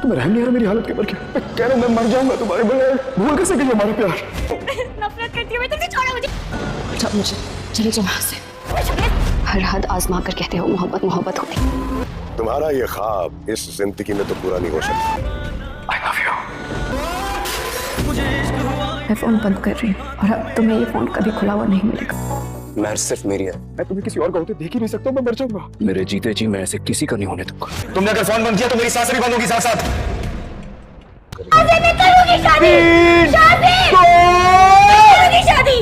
तुम्हें रहम नहीं आ रहा मेरी हालत के ऊपर? क्या मैं कह रहा हूं, मैं मर जाऊंगा तुम्हारे बगैर। भूल कैसे गई हमारा प्यार? नफरत करती हूँ मैं तुमसे, छोड़ो मुझे। अच्छा मुझे चले जाओ यहाँ से। हर हद आजमा कर कहते हो मोहब्बत मोहब्बत होती। तुम्हारा ये ख्वाब इस जिंदगी में तो पूरा नहीं हो सकता। I love you। मैं फोन बंद कर रही हूँ और अब तुम्हें ये फोन कभी खुला हुआ नहीं मिलेगा। महर सिर्फ मेरी है। मैं तुम्हें किसी और का होते देख ही नहीं सकता। मैं मर जाऊंगा। मेरे जीते जी मैं ऐसे किसी का नहीं होने दूंगा। तुमने अगर फोन बंद किया तो मेरी सांसें भी बंद होगी साथ साथ। मैं करूंगी शादी। शादी करूंगी शादी।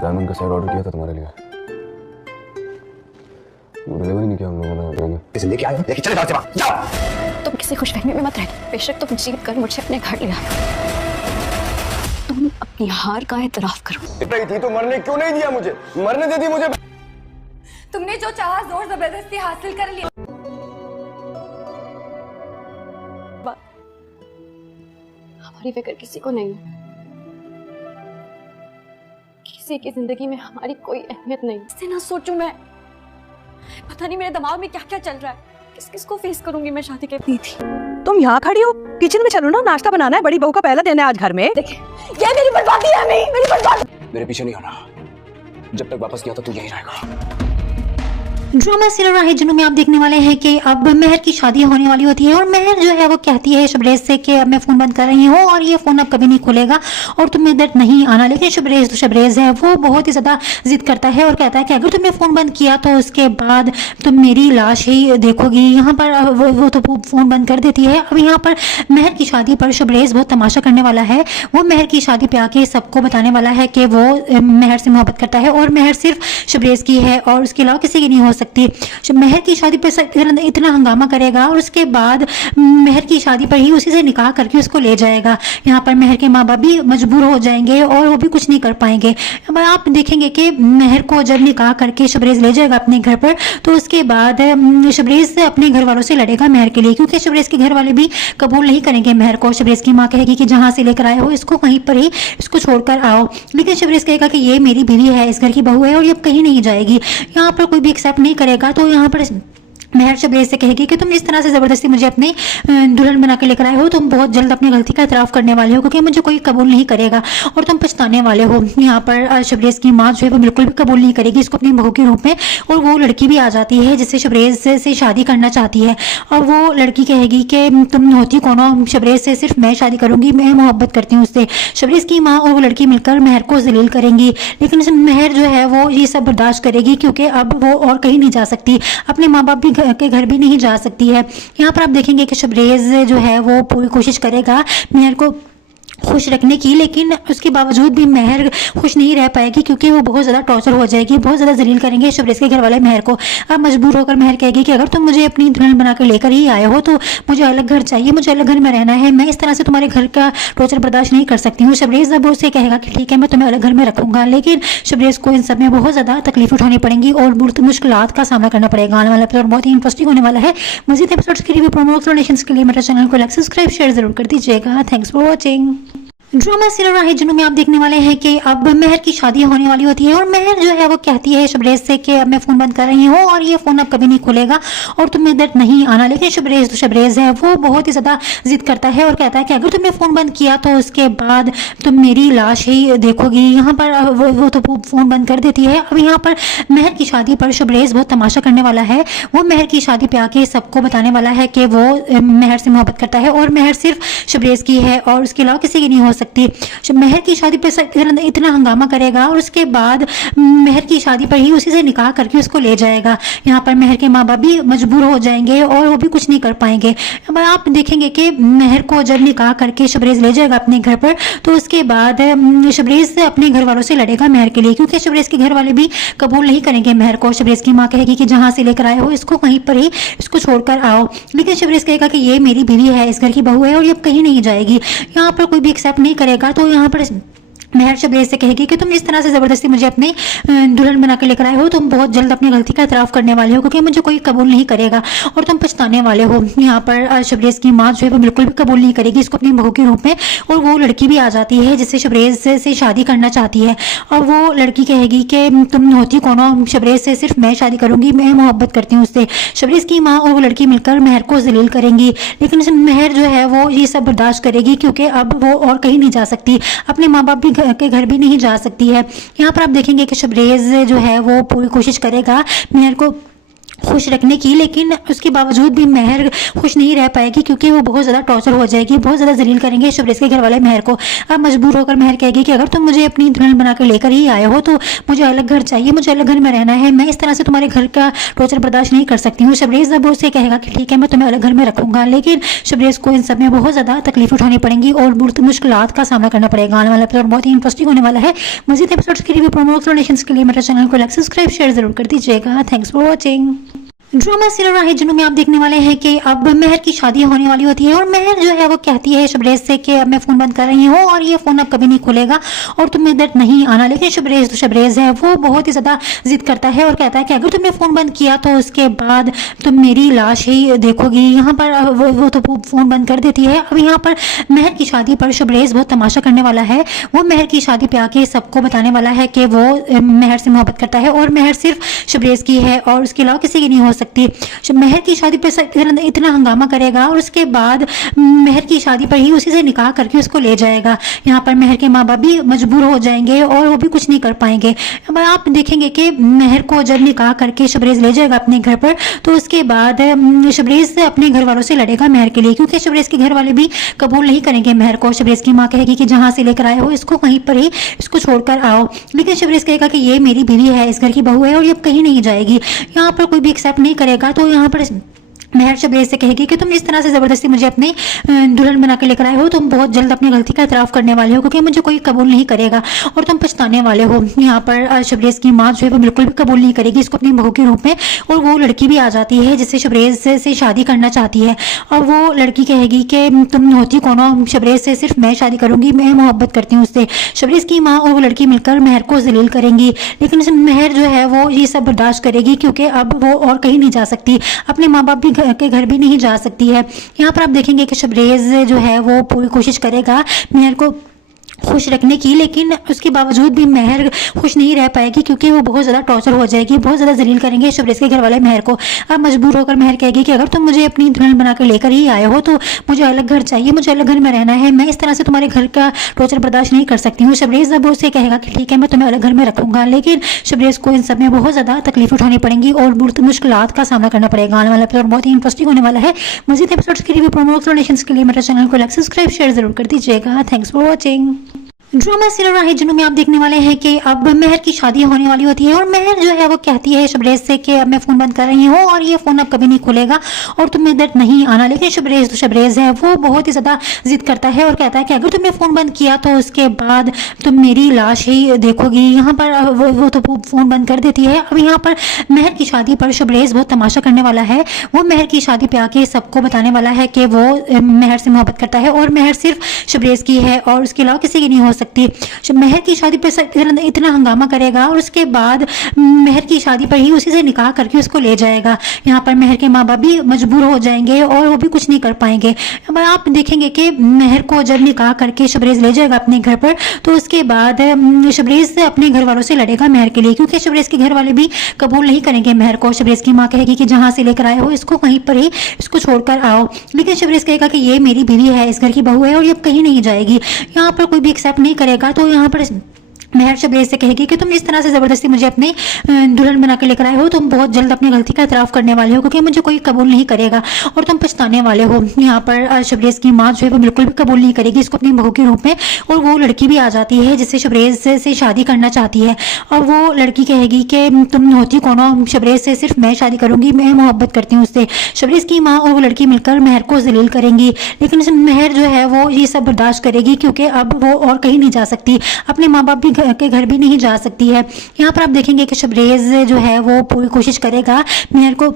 डायमंड का सेट ऑर्डर किया था तुम्हारे लिए। डिलीवरी नहीं किया हम लोगों ने। किसी लेके आए हो? लेके चले जाओ से वहां। जाओ। तुम किसी खुशफहमी में मत रहना। बेशक तुम जीत कर मुझे अपने घर ले आओ, तुम अपनी हार का एतराफ करो। इतना ही थी तो मरने क्यों नहीं दिया मुझे? मरने दे दी मुझे। तुमने जो चाहा जोर जबरदस्ती हासिल कर लिया। हमारी फिक्र किसी को नहीं है, किसी की जिंदगी में हमारी कोई अहमियत नहीं। इससे ना सोचूं मैं, पता नहीं मेरे दिमाग में क्या क्या चल रहा है। किस किस को फेस करूंगी मैं शादी के बाद। तुम यहाँ खड़ी हो, किचन में चलो ना, नाश्ता बनाना है। बड़ी बहू का पहला दिन है आज घर में। देखिए ये मेरी बर्बादी है, नहीं मेरी बर्बादी। मेरे पीछे नहीं आना। जब तक वापस नहीं आता तू यहीं रहेगा। ड्रामा सीरियल राहेजुनू में आप देखने वाले हैं कि अब मेहर की शादी होने वाली होती है और मेहर जो है वो कहती है शबरेज से कि अब मैं फ़ोन बंद कर रही हूँ और ये फ़ोन अब कभी नहीं खुलेगा और तुम्हें इधर नहीं आना। लेकिन शबरेज तो शबरेज है, वो बहुत ही ज़्यादा जिद करता है और कहता है कि अगर तुमने फ़ोन बंद किया तो उसके बाद तुम मेरी लाश ही देखोगी। यहाँ पर वो तो फ़ोन बंद कर देती है। अब यहाँ पर मेहर की शादी पर शबरेज बहुत तमाशा करने वाला है। वो मेहर की शादी पे आके सबको बताने वाला है कि वो मेहर से मोहब्बत करता है और मेहर सिर्फ शबरेज की है और उसके अलावा किसी की नहीं हो सकती। मेहर की शादी पे इतना हंगामा करेगा और उसके बाद मेहर की शादी पर ही उसी से निकाह करके उसको ले जाएगा। यहाँ पर मेहर के माँ बाप भी मजबूर हो जाएंगे और वो भी कुछ नहीं कर पाएंगे। अब आप देखेंगे कि मेहर को जब निकाह करके शबरेज ले जाएगा अपने घर पर तो उसके बाद शबरेज अपने घर वालों से लड़ेगा मेहर के लिए, क्योंकि शबरेज के घर वाले भी कबूल नहीं करेंगे मेहर को। शबरेज की माँ कहेगी कि जहाँ से लेकर आए हो इसको कहीं पर ही इसको छोड़कर आओ, लेकिन शबरेज कहेगा कि ये मेरी बीवी है, इस घर की बहू है और ये अब कहीं नहीं जाएगी। यहाँ पर कोई भी एक्सेप्ट नहीं करेगा। तो यहाँ पर मेहर शबरेज से कहेगी कि तुम इस तरह से ज़बरदस्ती मुझे अपनी दुल्हन बना के लेकर आए हो, तुम बहुत जल्द अपनी गलती का एतराफ़ करने वाले हो क्योंकि मुझे कोई कबूल नहीं करेगा और तुम पछताने वाले हो। यहाँ पर शबरेज की माँ जो है वो बिल्कुल भी कबूल नहीं करेगी इसको अपनी बहू के रूप में और वो लड़की भी आ जाती है जिससे शबरेज से शादी करना चाहती है और वो लड़की कहेगी कि तुम होती कौन हो, शबरेज से सिर्फ मैं शादी करूँगी, मैं मोहब्बत करती हूँ उससे। शबरेज की माँ और वो लड़की मिलकर मेहर को जलील करेंगी, लेकिन मेहर जो है वो ये सब बर्दाश्त करेगी क्योंकि अब वो और कहीं नहीं जा सकती, अपने माँ बाप भी के घर भी नहीं जा सकती है। यहाँ पर आप देखेंगे कि शबरेज जो है वो पूरी कोशिश करेगा मेहर को खुश रखने की, लेकिन उसके बावजूद भी मेहर खुश नहीं रह पाएगी क्योंकि वो बहुत ज़्यादा टॉर्चर हो जाएगी, बहुत ज़्यादा जलील करेंगे शबरेज के घर वाले मेहर को। अब मजबूर होकर मेहर कहेगी कि अगर तुम मुझे अपनी दुल्हन बना कर लेकर ही आए हो तो मुझे अलग घर चाहिए, मुझे अलग घर में रहना है, मैं इस तरह से तुम्हारे घर का टॉर्चर बर्दाश्त नहीं कर सकती हूँ। शबरेज अब उससे कहेगा कि ठीक है मैं तुम्हें अलग घर में रखूँगा, लेकिन शबरेज को इन सब में बहुत ज़्यादा तकलीफ उठानी पड़ेंगी और बहुत मुश्किलात का सामना करना पड़ेगा। आने वाला एपिसोड बहुत ही इंटरेस्टिंग होने वाला है। मज़ीद एपिसोड्स के लिए प्रोमो एक्सप्लेनेशंस के लिए मेरे चैनल को लाइक सब्सक्राइब शेयर जरूर कर दीजिएगा। Thanks for watching. Drama serial Rah-e-Junoon में आप देखने वाले हैं कि अब मेहर की शादी होने वाली होती है और मेहर जो है वो कहती है शबरेज से कि अब मैं फ़ोन बंद कर रही हूँ और ये फ़ोन अब कभी नहीं खुलेगा और तुम्हें इधर नहीं आना। लेकिन शबरेज तो शबरेज है, वो बहुत ही ज़्यादा जिद करता है और कहता है कि अगर तुमने फ़ोन बंद किया तो उसके बाद तुम मेरी लाश ही देखोगी। यहाँ पर वो तो फ़ोन बंद कर देती है। अब यहाँ पर मेहर की शादी पर शबरेज बहुत तमाशा करने वाला है। वो मेहर की शादी पे आके सबको बताने वाला है कि वो मेहर से मोहब्बत करता है और मेहर सिर्फ शबरेज की है और उसके अलावा किसी की नहीं हो सकती। मेहर की शादी पे इतना हंगामा करेगा और उसके बाद मेहर की शादी पर ही उसी से निकाह करके उसको ले जाएगा। यहाँ पर मेहर के माँ बाप भी मजबूर हो जाएंगे और वो भी कुछ नहीं कर पाएंगे। अब आप देखेंगे कि मेहर को जब निकाह करके शबरेज ले जाएगा अपने घर पर तो उसके बाद शबरेज अपने घर वालों से लड़ेगा मेहर के लिए, क्योंकि शबरेज के घर वाले भी कबूल नहीं करेंगे मेहर को। शबरेज की माँ कहेगी कि जहाँ से लेकर आए हो इसको कहीं पर ही इसको छोड़कर आओ, लेकिन शबरेज कहेगा कि ये मेरी बीवी है, इस घर की बहू है और ये अब कहीं नहीं जाएगी। यहाँ पर कोई भी एक्सेप्ट नहीं करेगा। तो यहाँ पर मेहर शबरेज से कहेगी कि तुम जिस तरह से ज़बरदस्ती मुझे अपनी दुल्हन बना के लेकर आए हो, तुम बहुत जल्द अपनी गलती का एतराफ़ करने वाले हो, क्योंकि मुझे कोई कबूल नहीं करेगा और तुम पछताने वाले हो। यहाँ पर शबरेज की माँ जो है वो बिल्कुल भी कबूल नहीं करेगी इसको अपनी बहू के रूप में, और वो लड़की भी आ जाती है जिससे शबरेज से शादी करना चाहती है। और वो लड़की कहेगी कि तुम होती कौन हो, शबरेज से सिर्फ मैं शादी करूँगी, मैं मोहब्बत करती हूँ उससे। शबरेज की माँ और वो लड़की मिलकर मेहर को जलील करेंगी, लेकिन मेहर जो है वो ये सब बर्दाश्त करेगी, क्योंकि अब वो और कहीं नहीं जा सकती, अपने माँ बाप भी के घर भी नहीं जा सकती है। यहाँ पर आप देखेंगे कि शबरेज जो है वो पूरी कोशिश करेगा मेहर को खुश रखने की, लेकिन उसके बावजूद भी मेहर खुश नहीं रह पाएगी, क्योंकि वो बहुत ज़्यादा टॉर्चर हो जाएगी, बहुत ज़्यादा जलील करेंगे शबरेज के घर वाले मेहर को। अब मजबूर होकर मेहर कहेगी कि अगर तुम मुझे अपनी दुल्हन बना कर लेकर ही आए हो तो मुझे अलग घर चाहिए, मुझे अलग घर में रहना है, मैं इस तरह से तुम्हारे घर का टॉर्चर बर्दाश्त नहीं कर सकती हूँ। शबरेज अब उससे कहेगा कि ठीक है मैं तुम्हें अलग घर में रखूंगा, लेकिन शबरेज को इन सब में बहुत ज़्यादा तकलीफ उठानी पड़ेंगी और बहुत मुश्किलात का सामना करना पड़ेगा। आने वाला एपिसोड बहुत ही इंटरेस्टिंग होने वाला है। मज़ीद एपिसोड्स के लिए प्रोमो एक्सप्लेनेशंस के लिए मेरे चैनल को लाइक सब्सक्राइब शेयर जरूर कर दीजिएगा। Thanks for watching. Drama serial Rah-e-Junoon में आप देखने वाले हैं कि अब मेहर की शादी होने वाली होती है और मेहर जो है वो कहती है शबरेज से कि अब मैं फ़ोन बंद कर रही हूँ और ये फ़ोन अब कभी नहीं खुलेगा और तुम्हें इधर नहीं आना। लेकिन शबरेज है वो बहुत ही ज़्यादा जिद करता है और कहता है कि अगर तुमने फ़ोन बंद किया तो उसके बाद तुम मेरी लाश ही देखोगी। यहाँ पर वो तो फ़ोन बंद कर देती है। अब यहाँ पर मेहर की शादी पर शबरेज बहुत तमाशा करने वाला है। वो मेहर की शादी पे आके सबको बताने वाला है कि वो मेहर से मोहब्बत करता है और मेहर सिर्फ शबरेज की है और उसके अलावा किसी की नहीं हो सकती। मेहर की शादी पर इतना हंगामा करेगा और उसके बाद मेहर की शादी पर ही उसी से निकाह करके उसको ले जाएगा। यहाँ पर मेहर के माँ बाप भी मजबूर हो जाएंगे और वो भी कुछ नहीं कर पाएंगे। अब आप देखेंगे कि मेहर को जब निकाह करके शबरेज ले जाएगा अपने घर पर, तो उसके बाद शबरेज अपने घर वालों से लड़ेगा मेहर के लिए, क्योंकि शबरेज के घर वाले भी कबूल नहीं करेंगे मेहर को। शबरेज की माँ कहेगी कि जहाँ से लेकर आए हो इसको वहीं पर ही इसको छोड़कर आओ, लेकिन शबरेज कहेगा कि ये मेरी बीवी है, इस घर की बहू है और ये कहीं नहीं जाएगी। यहाँ पर कोई भी एक्सेप्ट नहीं करेगा। तो यहाँ पर मेहर शबरेज से कहेगी कि तुम जिस तरह से ज़बरदस्ती मुझे अपनी दुल्हन बना के लेकर आए हो, तुम बहुत जल्द अपनी गलती का एतराफ़ करने वाले हो, क्योंकि मुझे कोई कबूल नहीं करेगा और तुम पछताने वाले हो। यहाँ पर शबरेज की माँ जो है वो बिल्कुल भी कबूल नहीं करेगी इसको अपनी बहू के रूप में, और वो लड़की भी आ जाती है जिससे शबरेज से शादी करना चाहती है। और वो लड़की कहेगी कि तुम होती कौन हो, शबरेज से सिर्फ मैं शादी करूँगी, मैं मोहब्बत करती हूँ उससे। शबरेज की माँ और वो लड़की मिलकर मेहर को जलील करेंगी, लेकिन मेहर जो है वो ये सब बर्दाश्त करेगी, क्योंकि अब वो और कहीं नहीं जा सकती, अपने माँ बाप भी के घर भी नहीं जा सकती है। यहाँ पर आप देखेंगे कि शबरेज जो है वो पूरी कोशिश करेगा मेहर को खुश रखने की, लेकिन उसके बावजूद भी मेहर खुश नहीं रह पाएगी, क्योंकि वो बहुत ज़्यादा टॉर्चर हो जाएगी, बहुत ज़्यादा जलील करेंगे शबरेज के घर वाले मेहर को। अब मजबूर होकर मेहर कहेगी कि अगर तुम मुझे अपनी दुल्हन बना कर लेकर ही आए हो तो मुझे अलग घर चाहिए, मुझे अलग घर में रहना है, मैं इस तरह से तुम्हारे घर का टॉर्चर बर्दाश्त नहीं कर सकती हूँ। शबरेज अब उससे कहेगा कि ठीक है मैं तुम्हें अलग घर में रखूंगा, लेकिन शबरेज को इन सब में बहुत ज़्यादा तकलीफ उठानी पड़ेंगी और बहुत मुश्किलात का सामना करना पड़ेगा। आने वाला एपिसोड बहुत ही इंटरेस्टिंग होने वाला है। मज़ीद एपिसोड्स के लिए प्रोमो एक्सप्लेनेशंस के लिए मेरे चैनल को लाइक सब्सक्राइब शेयर जरूर कर दीजिएगा। Thanks for watching. Drama serial Rah-e-Junoon में आप देखने वाले हैं कि अब मेहर की शादी होने वाली होती है और मेहर जो है वो कहती है शबरेज से कि अब मैं फ़ोन बंद कर रही हूँ और ये फ़ोन अब कभी नहीं खुलेगा और तुम्हें इधर नहीं आना। लेकिन शबरेज है वो बहुत ही ज़्यादा जिद करता है और कहता है कि अगर तुमने फ़ोन बंद किया तो उसके बाद तुम मेरी लाश ही देखोगी। यहाँ पर वो तो फ़ोन बंद कर देती है। अब यहाँ पर मेहर की शादी पर शबरेज बहुत तमाशा करने वाला है। वो मेहर की शादी पे आके सबको बताने वाला है कि वो मेहर से मोहब्बत करता है और मेहर सिर्फ शबरेज की है और उसके अलावा किसी की नहीं हो सकती। मेहर की शादी पर इतना हंगामा करेगा और उसके बाद मेहर की शादी पर ही उसी से निकाह करके उसको ले जाएगा। यहाँ पर मेहर के माँ बाप भी मजबूर हो जाएंगे और वो भी कुछ नहीं कर पाएंगे। अब आप देखेंगे कि मेहर को जब निकाह करके शबरेज ले जाएगा अपने घर पर, तो उसके बाद शबरेज अपने घर वालों से लड़ेगा मेहर के लिए, क्योंकि शबरेज के घर वाले भी कबूल नहीं करेंगे मेहर को। शबरेज की माँ कहेगी कि जहाँ से लेकर आए हो इसको वहीं पर ही इसको छोड़कर आओ, लेकिन शबरेज कहेगा कि ये मेरी बीवी है, इस घर की बहू है और ये कहीं नहीं जाएगी। यहाँ पर कोई भी एक्सेप्ट नहीं करेगा। तो यहाँ पर मेहर शबरेज से कहेगी कि तुम जिस तरह से ज़बरदस्ती मुझे अपनी दुल्हन बना के लेकर आए हो, तुम बहुत जल्द अपनी गलती का एतराफ़ करने वाले हो, क्योंकि मुझे कोई कबूल नहीं करेगा और तुम पछताने वाले हो। यहाँ पर शबरेज की माँ जो है वो बिल्कुल भी कबूल नहीं करेगी इसको अपनी बहू के रूप में, और वो लड़की भी आ जाती है जिससे शबरेज से शादी करना चाहती है। और वो लड़की कहेगी कि तुम होती कौन हो, शबरेज से सिर्फ मैं शादी करूँगी, मैं मोहब्बत करती हूँ उससे। शबरेज की माँ और वो लड़की मिलकर मेहर को जलील करेंगी, लेकिन मेहर जो है वो ये सब बर्दाश्त करेगी, क्योंकि अब वो और कहीं नहीं जा सकती, अपने माँ बाप भी के घर भी नहीं जा सकती है। यहाँ पर आप देखेंगे कि शबरेज जो है वो पूरी कोशिश करेगा मेहर को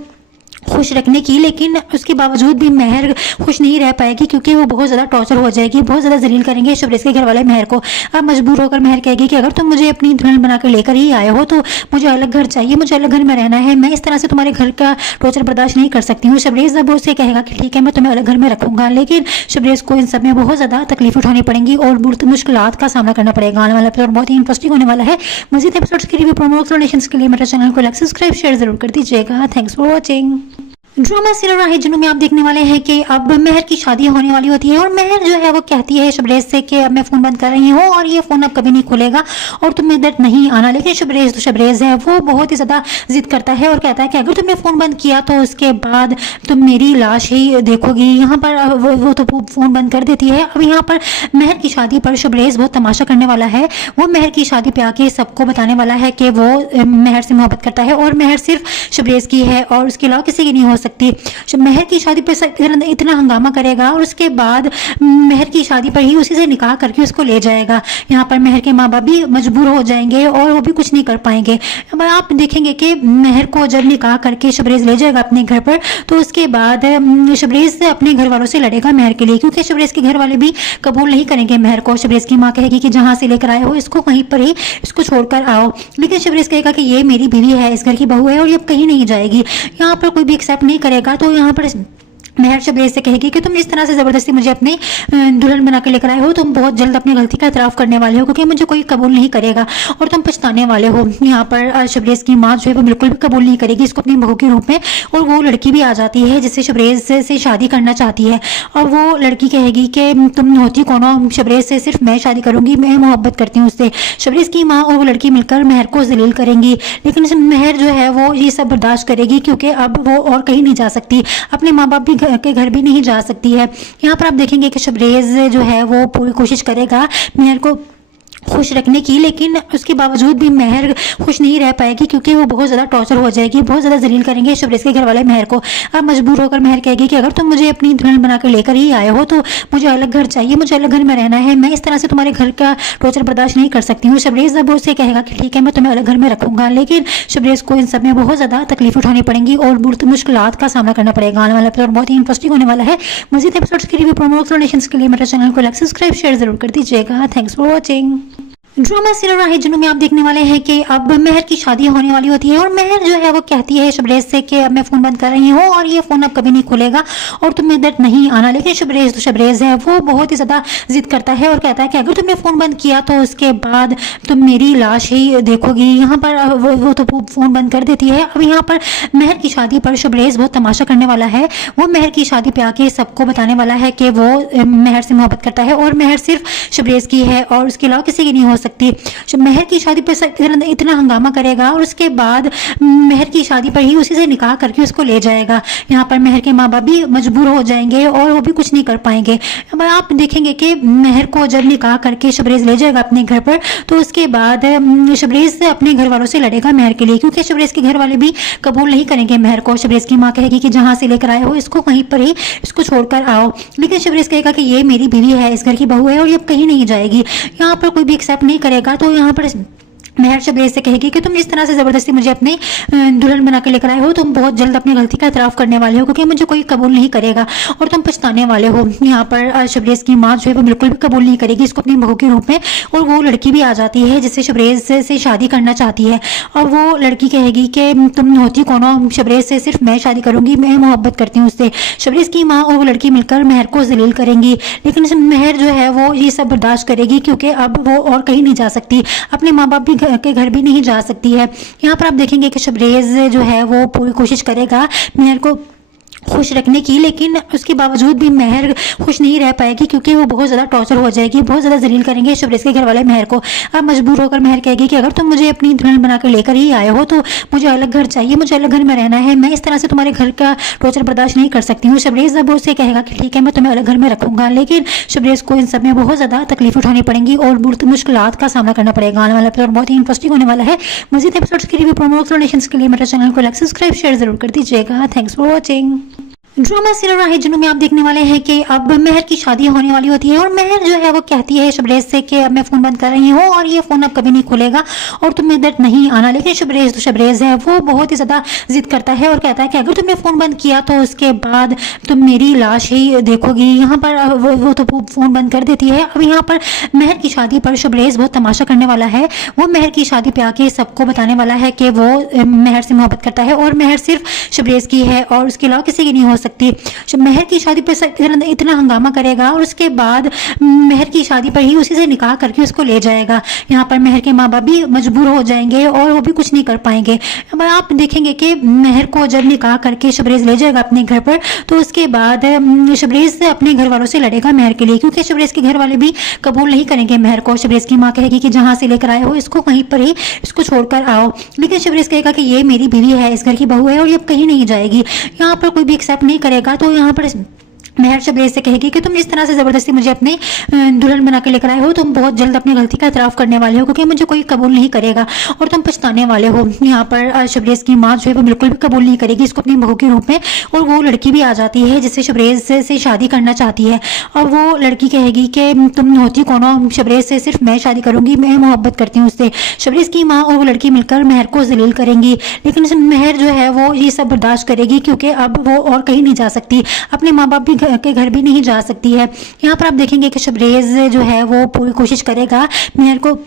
खुश रखने की, लेकिन उसके बावजूद भी मेहर खुश नहीं रह पाएगी क्योंकि वो बहुत ज़्यादा टॉर्चर हो जाएगी, बहुत ज़्यादा जलील करेंगे शबरेज़ के घर वाले मेहर को। अब मजबूर होकर मेहर कहेगी कि अगर तुम मुझे अपनी दुल्हन बना कर लेकर ही आए हो तो मुझे अलग घर चाहिए, मुझे अलग घर में रहना है, मैं इस तरह से तुम्हारे घर का टॉर्चर बर्दाश्त नहीं कर सकती हूँ। शबरेज़ अब उससे कहेगा कि ठीक है मैं तुम्हें अलग घर में रखूंगा, लेकिन शबरेज़ को इन सब में बहुत ज़्यादा तकलीफ उठानी पड़ेंगी और बहुत मुश्किलात का सामना करना पड़ेगा। आने वाला एपिसोड बहुत ही इंटरेस्टिंग होने वाला है। मज़ीद एपिसोड्स के लिए प्रोमो एक्सप्लेनेशंस के लिए मेरे चैनल को लाइक सब्सक्राइब शेयर जरूर कर दीजिएगा। Thanks for watching. Drama serial Rah-e-Junoon में आप देखने वाले हैं कि अब मेहर की शादी होने वाली होती है और मेहर जो है वो कहती है शबरेज़ से कि अब मैं फ़ोन बंद कर रही हूँ और ये फ़ोन अब कभी नहीं खुलेगा और तुम्हें इधर नहीं आना। लेकिन शबरेज़ है वो बहुत ही ज़्यादा जिद करता है और कहता है कि अगर तुमने फ़ोन बंद किया तो उसके बाद तुम मेरी लाश ही देखोगी। यहाँ पर वो तो फ़ोन बंद कर देती है। अब यहाँ पर मेहर की शादी पर शबरेज़ बहुत तमाशा करने वाला है। वो मेहर की शादी पे आके सबको बताने वाला है कि वो मेहर से मोहब्बत करता है और मेहर सिर्फ शबरेज़ की है और उसके अलावा किसी की नहीं हो सकती। मेहर की शादी पर इतना हंगामा करेगा और उसके बाद मेहर की शादी पर ही उसी से निकाह करके उसको ले जाएगा। यहाँ पर मेहर के माँ बाप भी मजबूर हो जाएंगे और वो भी कुछ नहीं कर पाएंगे। अब आप देखेंगे कि मेहर को जब निकाह करके शबरेज़ ले जाएगा अपने घर पर तो उसके बाद शबरेज़ अपने घर वालों से लड़ेगा मेहर के लिए, क्योंकि शबरेज़ के घर वाले भी कबूल नहीं करेंगे मेहर को। शबरेज़ की माँ कहेगी कि जहाँ से लेकर आए हो इसको वहीं पर ही इसको छोड़कर आओ, लेकिन शबरेज़ कहेगा कि ये मेरी बीवी है, इस घर की बहू है और ये अब कहीं नहीं जाएगी। यहाँ पर कोई भी एक्सेप्ट नहीं करेगा। तो यहाँ पर मेहर शबरेज़ से कहेगी कि तुम इस तरह से ज़बरदस्ती मुझे अपनी दुल्हन बना के लेकर आए हो, तुम बहुत जल्द अपनी गलती का एतराफ़ करने वाले हो क्योंकि मुझे कोई कबूल नहीं करेगा और तुम पछताने वाले हो। यहाँ पर शबरेज़ की माँ जो है वो बिल्कुल भी कबूल नहीं करेगी इसको अपनी बहू के रूप में और वो लड़की भी आ जाती है जिससे शबरेज़ से शादी करना चाहती है। और वो लड़की कहेगी कि तुम होती कौन हो, शबरेज़ से सिर्फ मैं शादी करूँगी, मैं मोहब्बत करती हूँ उससे। शबरेज़ की माँ और वो लड़की मिलकर मेहर को जलील करेंगी, लेकिन मेहर जो है वो ये सब बर्दाश्त करेगी क्योंकि अब वो और कहीं नहीं जा सकती, अपने माँ बाप के घर भी नहीं जा सकती है। यहाँ पर आप देखेंगे कि शबरेज़ जो है वो पूरी कोशिश करेगा मेहर को खुश रखने की, लेकिन उसके बावजूद भी मेहर खुश नहीं रह पाएगी क्योंकि वो बहुत ज़्यादा टॉर्चर हो जाएगी, बहुत ज़्यादा जलील करेंगे शबरेज़ के घर वाले मेहर को। अब मजबूर होकर मेहर कहेगी कि अगर तुम मुझे अपनी दुल्हन बना कर लेकर ही आए हो तो मुझे अलग घर चाहिए, मुझे अलग घर में रहना है, मैं इस तरह से तुम्हारे घर का टॉर्चर बर्दाश्त नहीं कर सकती हूँ। शबरेज़ अब उससे कहेगा कि ठीक है मैं तुम्हें अलग घर में रखूंगा, लेकिन शबरेज़ को इन सब में बहुत ज़्यादा तकलीफ उठानी पड़ेंगी और बहुत मुश्किलात का सामना करना पड़ेगा। आने वाला एपिसोड बहुत ही इंटरेस्टिंग होने वाला है। मज़ीद एपिसोड्स के लिए प्रोमो एक्सप्लेनेशंस के लिए मेरे चैनल को लाइक सब्सक्राइब शेयर जरूर कर दीजिएगा। Thanks for watching. Drama serial Rah-e-Junoon में आप देखने वाले हैं कि अब मेहर की शादी होने वाली होती है और मेहर जो है वो कहती है शबरेज़ से कि अब मैं फ़ोन बंद कर रही हूँ और ये फ़ोन अब कभी नहीं खुलेगा और तुम्हें इधर नहीं आना। लेकिन शबरेज़ है वो बहुत ही ज़्यादा जिद करता है और कहता है कि अगर तुमने फ़ोन बंद किया तो उसके बाद तुम मेरी लाश ही देखोगी। यहाँ पर वो तो फ़ोन बंद कर देती है। अब यहाँ पर मेहर की शादी पर शबरेज़ बहुत तमाशा करने वाला है। वो मेहर की शादी पे आके सबको बताने वाला है कि वो मेहर से मोहब्बत करता है और मेहर सिर्फ शबरेज़ की है और उसके अलावा किसी की नहीं हो सकती। मेहर की शादी पर इतना हंगामा करेगा और उसके बाद मेहर की शादी पर ही उसी से निकाह करके उसको ले जाएगा। यहाँ पर मेहर के माँ बाप भी मजबूर हो जाएंगे और वो भी कुछ नहीं कर पाएंगे। अब आप देखेंगे कि मेहर को जब निकाह करके शबरेज़ ले जाएगा अपने घर पर तो उसके बाद शबरेज़ अपने घर वालों से लड़ेगा मेहर के लिए, क्योंकि शबरेज़ के घर वाले भी कबूल नहीं करेंगे मेहर को। शबरेज़ की माँ कहेगी कि जहाँ से लेकर आए हो इसको वहीं पर ही इसको छोड़कर आओ, लेकिन शबरेज़ कहेगा कि ये मेरी बीवी है, इस घर की बहू है और ये अब कहीं नहीं जाएगी। यहाँ पर कोई भी एक्सेप्ट नहीं करेगा। तो यहाँ पर मेहर शबरेज़ से कहेगी कि तुम इस तरह से ज़बरदस्ती मुझे अपनी दुल्हन बना के लेकर आए हो, तुम बहुत जल्द अपनी गलती का एतराफ़ करने वाले हो क्योंकि मुझे कोई कबूल नहीं करेगा और तुम पछताने वाले हो। यहाँ पर शबरेज़ की माँ जो है वो बिल्कुल भी कबूल नहीं करेगी इसको अपनी बहू के रूप में और वो लड़की भी आ जाती है जिससे शबरेज़ से शादी करना चाहती है। और वो लड़की कहेगी कि तुम होती कौन हो, शबरेज़ से सिर्फ मैं शादी करूँगी, मैं मोहब्बत करती हूँ उससे। शबरेज़ की माँ और वो लड़की मिलकर मेहर को जलील करेंगी, लेकिन मेहर जो है वो ये सब बर्दाश्त करेगी क्योंकि अब वो और कहीं नहीं जा सकती, अपने माँ बाप भी के घर भी नहीं जा सकती है। यहाँ पर आप देखेंगे कि शबरेज़ जो है वो पूरी कोशिश करेगा मेहर को खुश रखने की, लेकिन उसके बावजूद भी मेहर खुश नहीं रह पाएगी क्योंकि वो बहुत ज़्यादा टॉर्चर हो जाएगी, बहुत ज़्यादा जलील करेंगे शबरेज़ के घर वाले मेहर को। अब मजबूर होकर मेहर कहेगी कि अगर तुम मुझे अपनी दुल्हन बना कर लेकर ही आए हो तो मुझे अलग घर चाहिए, मुझे अलग घर में रहना है, मैं इस तरह से तुम्हारे घर का टॉर्चर बर्दाश्त नहीं कर सकती हूँ। शबरेज़ अब उससे कहेगा कि ठीक है मैं तुम्हें अलग घर में रखूंगा, लेकिन शबरेज़ को इन सब में बहुत ज़्यादा तकलीफ उठानी पड़ेंगी और बहुत मुश्किलात का सामना करना पड़ेगा। आने वाला एपिसोड बहुत ही इंटरेस्टिंग होने वाला है। मज़ीद एपिसोड्स के लिए प्रोमो एक्सप्लेनेशंस के लिए मेरे चैनल को लाइक सब्सक्राइब शेयर जरूर कर दीजिएगा। Thanks for watching. Drama serial Rah-e-Junoon में आप देखने वाले हैं कि अब मेहर की शादी होने वाली होती है और मेहर जो है वो कहती है शबरेज से कि अब मैं फ़ोन बंद कर रही हूँ और ये फ़ोन अब कभी नहीं खुलेगा और तुम्हें इधर नहीं आना। लेकिन शबरेज है वो बहुत ही ज़्यादा जिद करता है और कहता है कि अगर तुमने फ़ोन बंद किया तो उसके बाद तुम मेरी लाश ही देखोगी। यहाँ पर वो तो फ़ोन बंद कर देती है। अब यहाँ पर मेहर की शादी पर शबरेज बहुत तमाशा करने वाला है। वो मेहर की शादी पे आके सबको बताने वाला है कि वो मेहर से मोहब्बत करता है और मेहर सिर्फ शबरेज की है और उसके अलावा किसी की नहीं हो सकती। मेहर की शादी पर इतना हंगामा करेगा और उसके बाद मेहर की शादी पर ही उसी से निकाह करके उसको ले जाएगा। यहाँ पर मेहर के माँ बाप भी मजबूर हो जाएंगे और वो भी कुछ नहीं कर पाएंगे। अब आप देखेंगे कि मेहर को जब निकाह करके शबरेज ले जाएगा अपने घर पर तो उसके बाद शबरेज अपने घर वालों से लड़ेगा मेहर के लिए, क्योंकि शबरेज के घर वाले भी कबूल नहीं करेंगे मेहर को। शबरेज की माँ कहेगी कि जहाँ से लेकर आए हो इसको कहीं पर ही इसको छोड़कर आओ, लेकिन शबरेज कहेगा कि ये मेरी बीवी है, इस घर की बहू है और ये अब कहीं नहीं जाएगी। यहाँ पर कोई भी एक्सेप्ट नहीं करेगा। तो यहाँ पर मेहर शबरेज से कहेगी कि तुम जिस तरह से ज़बरदस्ती मुझे अपने दुल्हन बना के लेकर आए हो तुम बहुत जल्द अपनी गलती का एतराफ़ करने वाले हो, क्योंकि मुझे कोई कबूल नहीं करेगा और तुम पछताने वाले हो। यहाँ पर शबरेज की माँ जो है वो बिल्कुल भी कबूल नहीं करेगी इसको अपनी बहू के रूप में, और वो लड़की भी आ जाती है जिससे शबरेज से शादी करना चाहती है। और वो लड़की कहेगी कि तुम होती कौन हो, शबरेज से सिर्फ मैं शादी करूँगी, मैं मोहब्बत करती हूँ उससे। शबरेज की माँ और वो लड़की मिलकर मेहर को जलील करेंगी, लेकिन मेहर जो है वो ये सब बर्दाश्त करेगी क्योंकि अब वो और कहीं नहीं जा सकती, अपने माँ बाप के घर भी नहीं जा सकती है। यहाँ पर आप देखेंगे कि शबरेज जो है वो पूरी कोशिश करेगा मेहर को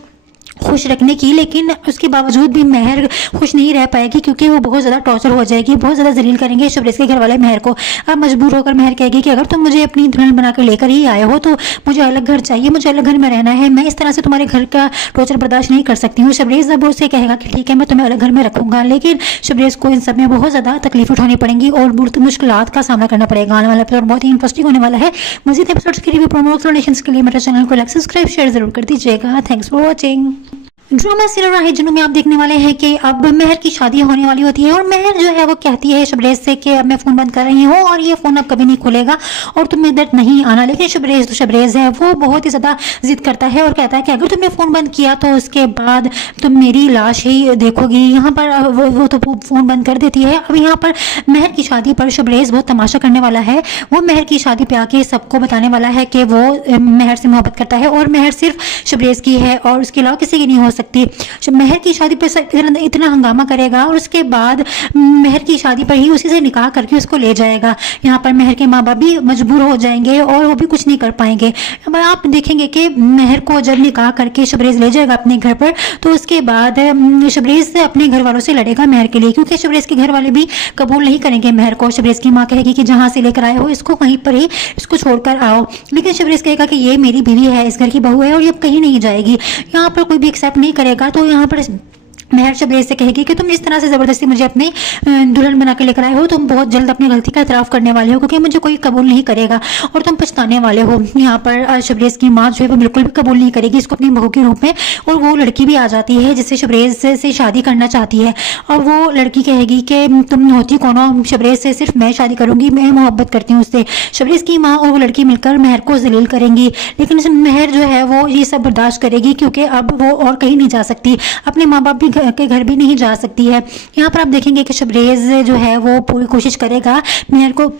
खुश रखने की, लेकिन उसके बावजूद भी मेहर खुश नहीं रह पाएगी क्योंकि वो बहुत ज़्यादा टॉर्चर हो जाएगी, बहुत ज़्यादा जलील करेंगे शबरेज के घर वाले मेहर को। अब मजबूर होकर मेहर कहेगी कि अगर तुम मुझे अपनी दुल्हन बना कर लेकर ही आए हो तो मुझे अलग घर चाहिए, मुझे अलग घर में रहना है, मैं इस तरह से तुम्हारे घर का टॉर्चर बर्दाश्त नहीं कर सकती हूँ। शबरेज अब उससे कहेगा कि ठीक है मैं तुम्हें अलग घर में रखूंगा, लेकिन शबरेज को इन सब में बहुत ज़्यादा तकलीफ उठानी पड़ेंगी और बहुत मुश्किलात का सामना करना पड़ेगा। आने वाला एपिसोड बहुत ही इंटरेस्टिंग होने वाला है। मज़ीद एपिसोड्स के लिए प्रोमो एक्सप्लेनेशंस के लिए मेरे चैनल को लाइक सब्सक्राइब शेयर जरूर कर दीजिएगा। Thanks for watching. Drama serial Rah-e-Junoon में आप देखने वाले हैं कि अब मेहर की शादी होने वाली होती है और मेहर जो है वो कहती है शबरेज से कि अब मैं फ़ोन बंद कर रही हूँ और ये फ़ोन अब कभी नहीं खुलेगा और तुम्हें इधर नहीं आना। लेकिन शबरेज है वो बहुत ही ज़्यादा जिद करता है और कहता है कि अगर तुमने फ़ोन बंद किया तो उसके बाद तुम मेरी लाश ही देखोगी। यहाँ पर वो तो फ़ोन बंद कर देती है। अब यहाँ पर मेहर की शादी पर शबरेज बहुत तमाशा करने वाला है। वो मेहर की शादी पे आके सबको बताने वाला है कि वो मेहर से मोहब्बत करता है और मेहर सिर्फ शबरेज की है और उसके अलावा किसी की नहीं हो सकती। मेहर की शादी पर इतना हंगामा करेगा और उसके बाद मेहर की शादी पर ही उसी से निकाह करके उसको ले जाएगा। यहाँ पर मेहर के माँ बाप भी मजबूर हो जाएंगे और वो भी कुछ नहीं कर पाएंगे। अब आप देखेंगे कि मेहर को जब निकाह करके शबरेज ले जाएगा अपने घर पर तो उसके बाद शबरेज अपने घर वालों से लड़ेगा मेहर के लिए, क्योंकि शबरेज के घर वाले भी कबूल नहीं करेंगे मेहर को। शबरेज की माँ कहेगी कि जहाँ से लेकर आए हो इसको कहीं पर ही इसको छोड़कर आओ, लेकिन शबरेज कहेगा कि ये मेरी बीवी है, इस घर की बहू है और ये अब कहीं नहीं जाएगी। यहाँ पर कोई भी एक्सेप्ट नहीं करेगा। तो यहाँ पर मेहर शबरेज से कहेगी कि तुम जिस तरह से ज़बरदस्ती मुझे अपने दुल्हन बना के लेकर आए हो तुम बहुत जल्द अपनी गलती का एतराफ़ करने वाले हो, क्योंकि मुझे कोई कबूल नहीं करेगा और तुम पछताने वाले हो। यहाँ पर शबरेज की माँ जो है वो बिल्कुल भी कबूल नहीं करेगी इसको अपनी बहू के रूप में, और वो लड़की भी आ जाती है जिससे शबरेज से शादी करना चाहती है। और वो लड़की कहेगी कि तुम होती कौन हो, शबरेज से सिर्फ मैं शादी करूँगी, मैं मोहब्बत करती हूँ उससे। शबरेज की माँ और वो लड़की मिलकर मेहर को जलील करेंगी, लेकिन मेहर जो है वो ये सब बर्दाश्त करेगी क्योंकि अब वो और कहीं नहीं जा सकती, अपने माँ बाप के घर भी नहीं जा सकती है। यहाँ पर आप देखेंगे कि शबरेज जो है वो पूरी कोशिश करेगा मेहर को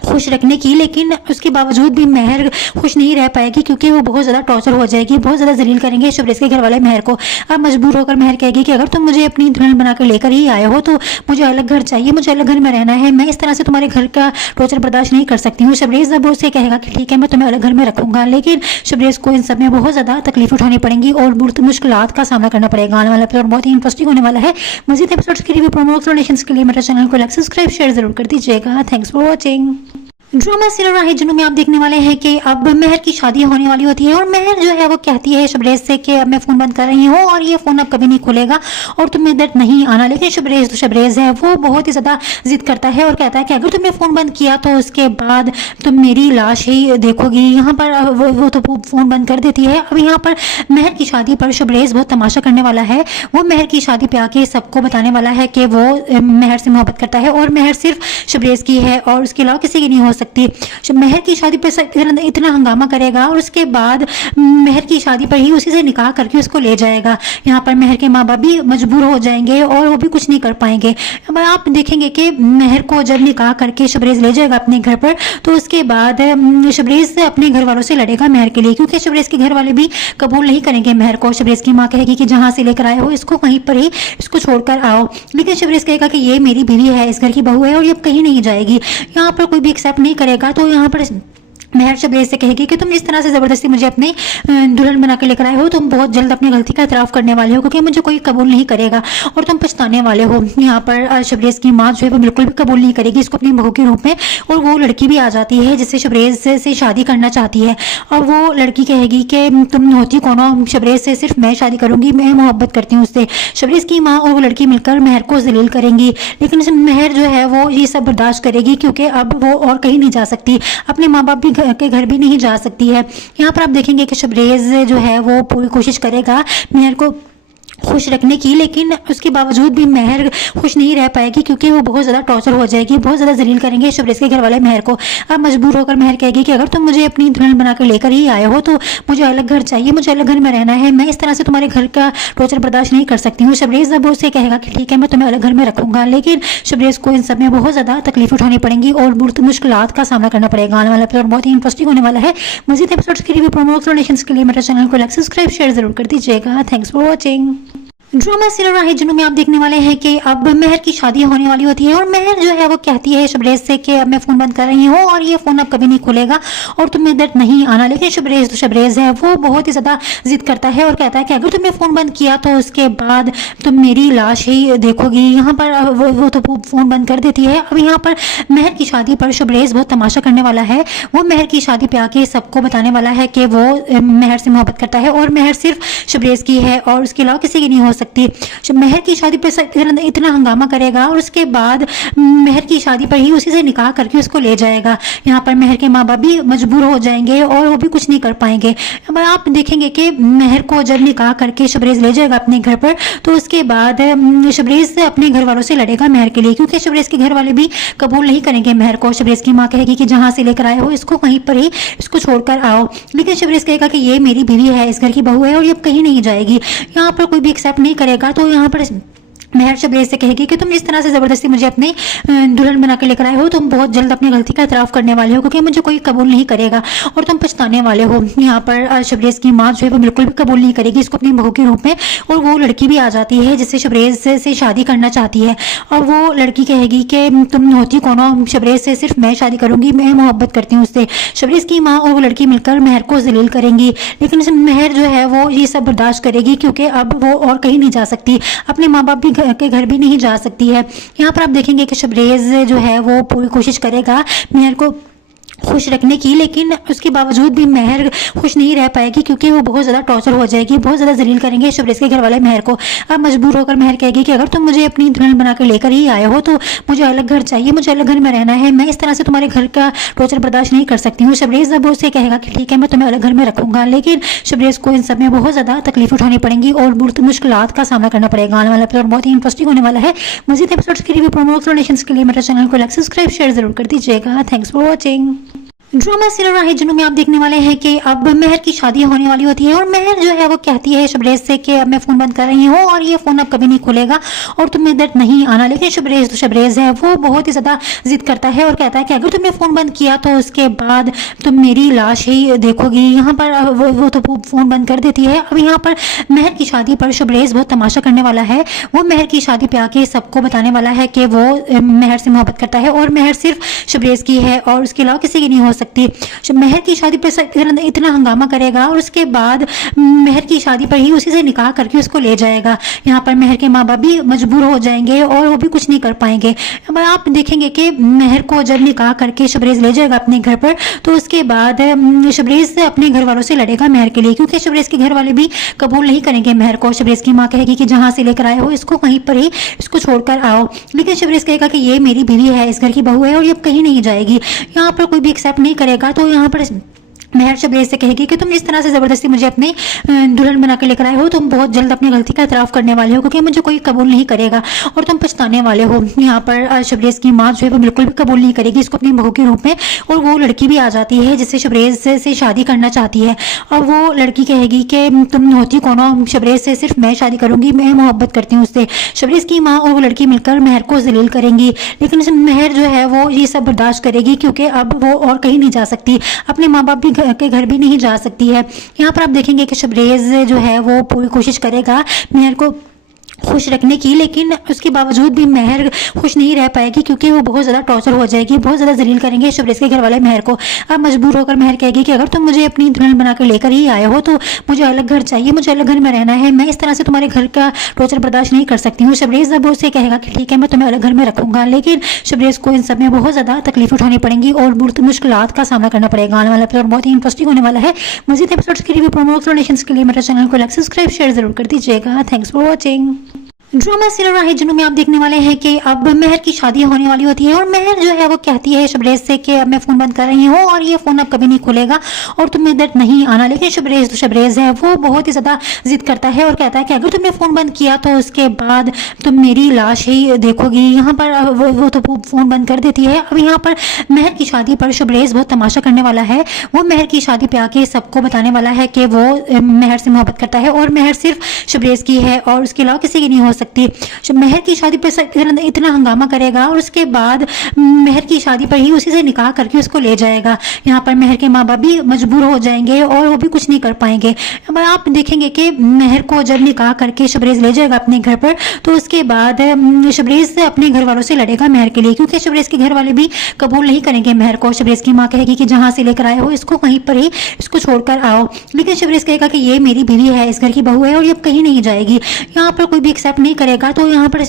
खुश रखने की, लेकिन उसके बावजूद भी मेहर खुश नहीं रह पाएगी क्योंकि वो बहुत ज़्यादा टॉर्चर हो जाएगी, बहुत ज़्यादा जलील करेंगे शबरेज के घर वाले मेहर को। अब मजबूर होकर मेहर कहेगी कि अगर तुम मुझे अपनी दुल्हन बना कर लेकर ही आए हो तो मुझे अलग घर चाहिए, मुझे अलग घर में रहना है, मैं इस तरह से तुम्हारे घर का टॉर्चर बर्दाश्त नहीं कर सकती हूँ। शबरेज अब उससे कहेगा कि ठीक है मैं तुम्हें अलग घर में रखूंगा, लेकिन शबरेज को इन सब में बहुत ज़्यादा तकलीफ उठानी पड़ेंगी और बहुत मुश्किलात का सामना करना पड़ेगा। आने वाला एपिसोड बहुत ही इंटरेस्टिंग होने वाला है। मज़ीद एपिसोड्स के लिए प्रोमो एक्सप्लेनेशंस के लिए मेरे चैनल को लाइक सब्सक्राइब शेयर जरूर कर दीजिएगा। Thanks for watching. Drama serial Rah-e-Junoon में आप देखने वाले हैं कि अब मेहर की शादी होने वाली होती है और मेहर जो है वो कहती है शबरेज से कि अब मैं फ़ोन बंद कर रही हूँ और ये फ़ोन अब कभी नहीं खुलेगा और तुम्हें इधर नहीं आना। लेकिन शबरेज है वो बहुत ही ज़्यादा जिद करता है और कहता है कि अगर तुमने फ़ोन बंद किया तो उसके बाद तुम मेरी लाश ही देखोगी। यहाँ पर वो तो फ़ोन बंद कर देती है। अब यहाँ पर मेहर की शादी पर शबरेज बहुत तमाशा करने वाला है। वो मेहर की शादी पे आके सबको बताने वाला है कि वो मेहर से मोहब्बत करता है और मेहर सिर्फ शबरेज की है और उसके अलावा किसी की नहीं हो सकती। महर की शादी पर इतना हंगामा करेगा और उसके बाद महर की शादी पर ही उसी से निकाह करके उसको ले जाएगा। यहाँ पर महर के माँ बाप भी मजबूर हो जाएंगे और वो भी कुछ नहीं कर पाएंगे। अब आप देखेंगे कि महर को जब निकाह करके शबरेज ले जाएगा अपने घर पर, तो उसके बाद शबरेज अपने घर वालों से लड़ेगा महर के लिए, क्योंकि शबरेज के घर वाले भी कबूल नहीं करेंगे महर को। शबरेज की माँ कहेगी कि जहाँ से लेकर आए हो इसको वहीं पर ही इसको छोड़कर आओ, लेकिन शबरेज कहेगा कि ये मेरी बीवी है, इस घर की बहू है और ये कहीं नहीं जाएगी। यहाँ पर कोई भी एक्सेप्ट नहीं करेगा, तो यहाँ पर महर शबरेज से कहेगी कि तुम जिस तरह से ज़बरदस्ती मुझे अपने दुल्हन बना के लेकर आए हो, तुम बहुत जल्द अपनी गलती का इतराफ़ करने वाले हो, क्योंकि मुझे कोई कबूल नहीं करेगा और तुम पछताने वाले हो। यहाँ पर शबरेज की माँ जो है वो बिल्कुल भी कबूल नहीं करेगी इसको अपनी बहू के रूप में, और वो लड़की भी आ जाती है जिससे शबरेज से शादी करना चाहती है। और वो लड़की कहेगी कि तुम होती कौन हो, शबरेज से सिर्फ मैं शादी करूँगी, मैं मोहब्बत करती हूँ उससे। शबरेज की माँ और वो लड़की मिलकर महर को जलील करेंगी, लेकिन महर जो है वो ये सब बर्दाश्त करेगी, क्योंकि अब वो और कहीं नहीं जा सकती, अपने माँ बाप भी के घर भी नहीं जा सकती है। यहाँ पर आप देखेंगे कि शबरेज जो है वो पूरी कोशिश करेगा महर को खुश रखने की, लेकिन उसके बावजूद भी महर खुश नहीं रह पाएगी, क्योंकि वो बहुत ज़्यादा टॉर्चर हो जाएगी, बहुत ज़्यादा जलील करेंगे शबरेज के घर वाले महर को। अब मजबूर होकर महर कहेगी कि अगर तुम मुझे अपनी दुल्हन बना कर लेकर ही आए हो तो मुझे अलग घर चाहिए, मुझे अलग घर में रहना है, मैं इस तरह से तुम्हारे घर का टॉर्चर बर्दाश्त नहीं कर सकती हूँ। शबरेज अब उससे कहेगा कि ठीक है मैं तुम्हें अलग घर में रखूंगा, लेकिन शबरेज को इन सब में बहुत ज़्यादा तकलीफ उठानी पड़ेंगी और बहुत मुश्किलात का सामना करना पड़ेगा। आने वाला एपिसोड बहुत ही इंटरेस्टिंग होने वाला है। मज़ीद एपिसोड्स के लिए प्रोमो एक्सप्लेनेशंस के लिए मेरे चैनल को लाइक सब्सक्राइब शेयर जरूर कर दीजिएगा। Thanks for watching. Drama serial Rah-e-Junoon में आप देखने वाले हैं कि अब महर की शादी होने वाली होती है और महर जो है वो कहती है शबरेज से कि अब मैं फ़ोन बंद कर रही हूँ और ये फ़ोन अब कभी नहीं खुलेगा और तुम्हें इधर नहीं आना। लेकिन शबरेज है वो बहुत ही ज़्यादा जिद करता है और कहता है कि अगर तुमने फ़ोन बंद किया तो उसके बाद तुम मेरी लाश ही देखोगी। यहाँ पर वो तो फ़ोन बंद कर देती है। अब यहाँ पर महर की शादी पर शबरेज बहुत तमाशा करने वाला है। वो महर की शादी पे आके सबको बताने वाला है कि वो महर से मोहब्बत करता है और महर सिर्फ शबरेज की है और उसके अलावा किसी की नहीं हो सकती। महर की शादी पर इतना हंगामा करेगा और उसके बाद महर की शादी पर ही उसी से निकाह करके उसको ले जाएगा। यहाँ पर महर के माँ बाप भी मजबूर हो जाएंगे और वो भी कुछ नहीं कर पाएंगे। अब आप देखेंगे कि महर को जब निकाह करके शबरेज ले जाएगा अपने घर पर, तो उसके बाद शबरेज अपने घर वालों से लड़ेगा महर के लिए, क्योंकि शबरेज के घर वाले भी कबूल नहीं करेंगे महर को। शबरेज की माँ कहेगी कि जहाँ से लेकर आए हो इसको वहीं पर ही इसको छोड़कर आओ, लेकिन शबरेज कहेगा कि ये मेरी बीवी है, इस घर की बहू है और ये कहीं नहीं जाएगी। यहाँ पर कोई भी एक्सेप्ट नहीं करेगा, तो यहाँ पर महर शबरेज से कहेगी कि तुम जिस तरह से ज़बरदस्ती मुझे अपने दुल्हन बना के लेकर आए हो, तुम बहुत जल्द अपनी गलती का इतराफ़ करने वाले हो, क्योंकि मुझे कोई कबूल नहीं करेगा और तुम पछताने वाले हो। यहाँ पर शबरेज की माँ जो है वो बिल्कुल भी कबूल नहीं करेगी इसको अपनी बहू के रूप में, और वो लड़की भी आ जाती है जिससे शबरेज से शादी करना चाहती है। और वो लड़की कहेगी कि तुम होती कौन हो, शबरेज से सिर्फ मैं शादी करूँगी, मैं मोहब्बत करती हूँ उससे। शबरेज की माँ और वो लड़की मिलकर महर को जलील करेंगी, लेकिन महर जो है वो ये सब बर्दाश्त करेगी, क्योंकि अब वो और कहीं नहीं जा सकती, अपने माँ बाप भी के घर भी नहीं जा सकती है। यहाँ पर आप देखेंगे कि शबरेज जो है वो पूरी कोशिश करेगा महर को खुश रखने की, लेकिन उसके बावजूद भी महर खुश नहीं रह पाएगी, क्योंकि वो बहुत ज़्यादा टॉर्चर हो जाएगी, बहुत ज़्यादा जलील करेंगे शबरेज के घर वाले महर को। अब मजबूर होकर महर कहेगी कि अगर तुम मुझे अपनी दुल्हन बना कर लेकर ही आए हो तो मुझे अलग घर चाहिए, मुझे अलग घर में रहना है, मैं इस तरह से तुम्हारे घर का टॉर्चर बर्दाश्त नहीं कर सकती हूँ। शबरेज अब उससे कहेगा कि ठीक है मैं तुम्हें अलग घर में रखूंगा, लेकिन शबरेज को इन सब में बहुत ज़्यादा तकलीफ उठानी पड़ेंगी और बहुत मुश्किलात का सामना करना पड़ेगा। आने वाला एपिसोड बहुत ही इंटरेस्टिंग होने वाला है। मज़ीद एपिसोड्स के लिए प्रोमो एक्सप्लेनेशंस के लिए मेरे चैनल को लाइक सब्सक्राइब शेयर जरूर कर दीजिएगा। Thanks for watching. Drama serial Rah-e-Junoon में आप देखने वाले हैं कि अब महर की शादी होने वाली होती है और महर जो है वो कहती है शबरेज से कि अब मैं फ़ोन बंद कर रही हूँ और ये फ़ोन अब कभी नहीं खुलेगा और तुम्हें इधर नहीं आना। लेकिन शबरेज है वो बहुत ही ज़्यादा जिद करता है और कहता है कि अगर तुमने फ़ोन बंद किया तो उसके बाद तुम मेरी लाश ही देखोगी। यहाँ पर वो तो फ़ोन बंद कर देती है। अब यहाँ पर महर की शादी पर शबरेज बहुत तमाशा करने वाला है। वो महर की शादी पे आके सबको बताने वाला है कि वो महर से मोहब्बत करता है और महर सिर्फ शबरेज की है और उसके अलावा किसी की नहीं हो सकती। महर की शादी पर इतना हंगामा करेगा और उसके बाद महर की शादी पर ही उसी से निकाह करके उसको ले जाएगा। यहाँ पर महर के माँ बाप भी मजबूर हो जाएंगे और वो भी कुछ नहीं कर पाएंगे। अब आप देखेंगे कि महर को जब निकाह करके शबरेज ले जाएगा अपने घर पर, तो उसके बाद शबरेज अपने घर वालों से लड़ेगा महर के लिए, क्योंकि शबरेज के घर वाले भी कबूल नहीं करेंगे महर को। शबरेज की माँ कहेगी कि जहाँ से लेकर आए हो इसको वहीं पर ही इसको छोड़कर आओ, लेकिन शबरेज कहेगा कि ये मेरी बीवी है, इस घर की बहू है और ये कहीं नहीं जाएगी। यहाँ पर कोई भी एक्सेप्ट नहीं करेगा, तो यहाँ पर मेहर शबरेज से कहेगी कि तुम जिस तरह से ज़बरदस्ती मुझे अपनी दुल्हन बना के लेकर आए हो, तुम बहुत जल्द अपनी गलती का एतराफ़ करने वाले हो, क्योंकि मुझे कोई कबूल नहीं करेगा और तुम पछताने वाले हो। यहाँ पर शबरेज की माँ जो है वो बिल्कुल भी कबूल नहीं करेगी इसको अपनी बहू के रूप में, और वो लड़की भी आ जाती है जिससे शबरेज से शादी करना चाहती है। और वो लड़की कहेगी कि तुम होती कौन हो, शबरेज से सिर्फ मैं शादी करूँगी, मैं मोहब्बत करती हूँ उससे। शबरेज की माँ और वो लड़की मिलकर मेहर को जलील करेंगी, लेकिन मेहर जो है वो ये सब बर्दाश्त करेगी, क्योंकि अब वो और कहीं नहीं जा सकती, अपने माँ बाप भी के घर भी नहीं जा सकती है। यहाँ पर आप देखेंगे कि शबरेज जो है वो पूरी कोशिश करेगा मेहर को खुश रखने की, लेकिन उसके बावजूद भी मेहर खुश नहीं रह पाएगी, क्योंकि वो बहुत ज़्यादा टॉर्चर हो जाएगी, बहुत ज़्यादा जलील करेंगे शबरेज के घर वाले मेहर को। अब मजबूर होकर मेहर कहेगी कि अगर तुम मुझे अपनी दुल्हन बना कर लेकर ही आए हो तो मुझे अलग घर चाहिए, मुझे अलग घर में रहना है, मैं इस तरह से तुम्हारे घर का टॉर्चर बर्दाश्त नहीं कर सकती हूँ। शबरेज अब उससे कहेगा कि ठीक है मैं तुम्हें अलग घर में रखूंगा, लेकिन शबरेज को इन सब में बहुत ज़्यादा तकलीफ उठानी पड़ेंगी और बहुत मुश्किलात का सामना करना पड़ेगा। आने वाला एपिसोड बहुत ही इंटरेस्टिंग होने वाला है। मज़ीद एपिसोड्स के लिए प्रोमो एक्सप्लेनेशंस के लिए मेरे चैनल को लाइक सब्सक्राइब शेयर जरूर कर दीजिएगा। Thanks for watching. Drama serial Rah-e-Junoon में आप देखने वाले हैं कि अब मेहर की शादी होने वाली होती है और मेहर जो है वो कहती है शबरेज से कि अब मैं फ़ोन बंद कर रही हूँ और ये फ़ोन अब कभी नहीं खुलेगा और तुम्हें इधर नहीं आना। लेकिन शबरेज है वो बहुत ही ज़्यादा जिद करता है और कहता है कि अगर तुमने फ़ोन बंद किया तो उसके बाद तुम मेरी लाश ही देखोगी। यहाँ पर वो तो फ़ोन बंद कर देती है। अब यहाँ पर मेहर की शादी पर शबरेज बहुत तमाशा करने वाला है। वो मेहर की शादी पे आके सबको बताने वाला है कि वो मेहर से मोहब्बत करता है और मेहर सिर्फ शबरेज की है और उसके अलावा किसी की नहीं हो सकती। मेहर की शादी पर इतना हंगामा करेगा और उसके बाद मेहर की शादी पर ही उसी से निकाह करके उसको ले जाएगा। यहाँ पर मेहर के माँ बाप भी मजबूर हो जाएंगे और वो भी कुछ नहीं कर पाएंगे। अब आप देखेंगे कि मेहर को जब निकाह करके शबरेज ले जाएगा अपने घर पर, तो उसके बाद शबरेज अपने घर वालों से लड़ेगा मेहर के लिए, क्योंकि शबरेज के घर वाले भी कबूल नहीं करेंगे मेहर को। शबरेज की माँ कहेगी कि जहाँ से लेकर आए हो इसको वहीं पर ही इसको छोड़कर आओ, लेकिन शबरेज कहेगा कि ये मेरी बीवी है, इस घर की बहू है और ये अब कहीं नहीं जाएगी। यहाँ पर कोई भी एक्सेप्ट नहीं करेगा। तो यहाँ पर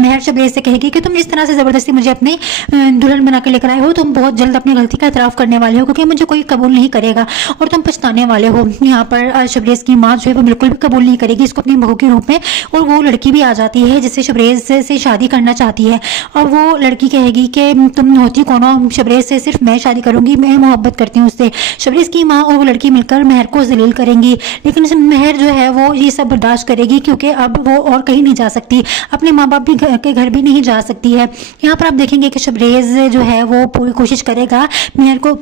मेहर शबरेज से कहेगी कि तुम जिस तरह से ज़बरदस्ती मुझे अपनी दुल्हन बना के लेकर आए हो, तुम बहुत जल्द अपनी गलती का एतराफ़ करने वाले हो, क्योंकि मुझे कोई कबूल नहीं करेगा और तुम पछताने वाले हो। यहाँ पर शबरेज की माँ जो है वो बिल्कुल भी कबूल नहीं करेगी इसको अपनी बहू के रूप में, और वो लड़की भी आ जाती है जिससे शबरेज से शादी करना चाहती है। और वो लड़की कहेगी कि तुम होती कौन हो, शबरेज से सिर्फ मैं शादी करूँगी, मैं मोहब्बत करती हूँ उससे। शबरेज की माँ और वो लड़की मिलकर मेहर को जलील करेंगी, लेकिन मेहर जो है वो ये सब बर्दाश्त करेगी, क्योंकि अब वो और कहीं नहीं जा सकती, अपने माँ बाप भी के घर भी नहीं जा सकती है। यहाँ पर आप देखेंगे कि शबरेज जो है वो पूरी कोशिश करेगा मेहर को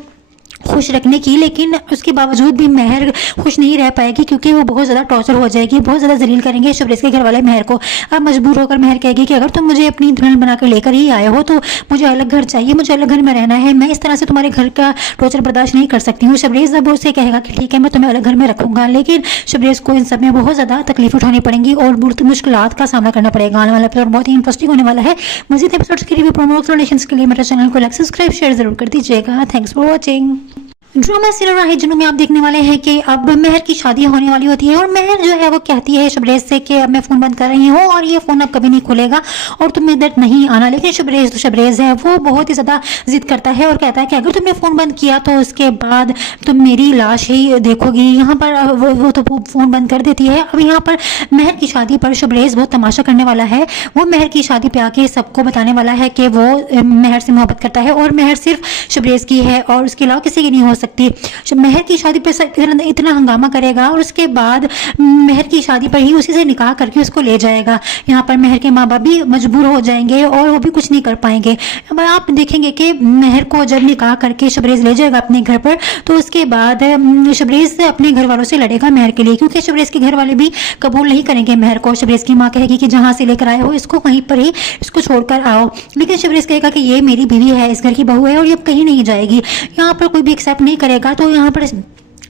खुश रखने की, लेकिन उसके बावजूद भी मेहर खुश नहीं रह पाएगी, क्योंकि वो बहुत ज़्यादा टॉर्चर हो जाएगी, बहुत ज़्यादा जलील करेंगे शबरेज के घर वाले मेहर को। अब मजबूर होकर मेहर कहेगी कि अगर तुम मुझे अपनी दुल्हन बना कर लेकर ही आए हो तो मुझे अलग घर चाहिए, मुझे अलग घर में रहना है, मैं इस तरह से तुम्हारे घर का टॉर्चर बर्दाश्त नहीं कर सकती हूँ। शबरेज अब उससे कहेगा कि ठीक है मैं तुम्हें अलग घर में रखूंगा, लेकिन शबरेज को इन सब में बहुत ज़्यादा तकलीफ उठानी पड़ेंगी और बहुत मुश्किलात का सामना करना पड़ेगा। आने वाला एपिसोड बहुत ही इंटरेस्टिंग होने वाला है। मज़ीद एपिसोड्स के लिए प्रोमो एक्सप्लेनेशंस के लिए मेरे चैनल को लाइक सब्सक्राइब शेयर जरूर कर दीजिएगा। Thanks for watching. Drama serial Rah-e-Junoon में आप देखने वाले हैं कि अब मेहर की शादी होने वाली होती है और मेहर जो है वो कहती है शबरेज से कि अब मैं फ़ोन बंद कर रही हूँ और ये फ़ोन अब कभी नहीं खुलेगा और तुम्हें इधर नहीं आना। लेकिन शबरेज है वो बहुत ही ज़्यादा जिद करता है और कहता है कि अगर तुमने फ़ोन बंद किया तो उसके बाद तुम मेरी लाश ही देखोगी। यहाँ पर वो तो फ़ोन बंद कर देती है। अब यहाँ पर मेहर की शादी पर शबरेज बहुत तमाशा करने वाला है। वो मेहर की शादी पे आके सबको बताने वाला है कि वो मेहर से मोहब्बत करता है और मेहर सिर्फ शबरेज की है और उसके अलावा किसी की नहीं हो सकती। मेहर की शादी पर इतना हंगामा करेगा और उसके बाद मेहर की शादी पर ही उसी से निकाह करके उसको ले जाएगा। यहाँ पर मेहर के माँ बाप भी मजबूर हो जाएंगे और वो भी कुछ नहीं कर पाएंगे। अब आप देखेंगे कि मेहर को जब निकाह करके शबरेज ले जाएगा अपने घर पर, तो उसके बाद शबरेज अपने घर वालों से लड़ेगा मेहर के लिए, क्योंकि शबरेज के घर वाले भी कबूल नहीं करेंगे मेहर को। शबरेज की माँ कहेगी कि जहाँ से लेकर आए हो इसको वहीं पर ही इसको छोड़कर आओ, लेकिन शबरेज कहेगा कि ये मेरी बीवी है, इस घर की बहू है और ये अब कहीं नहीं जाएगी। यहाँ पर कोई भी एक्सेप्ट नहीं करेगा। तो यहाँ पर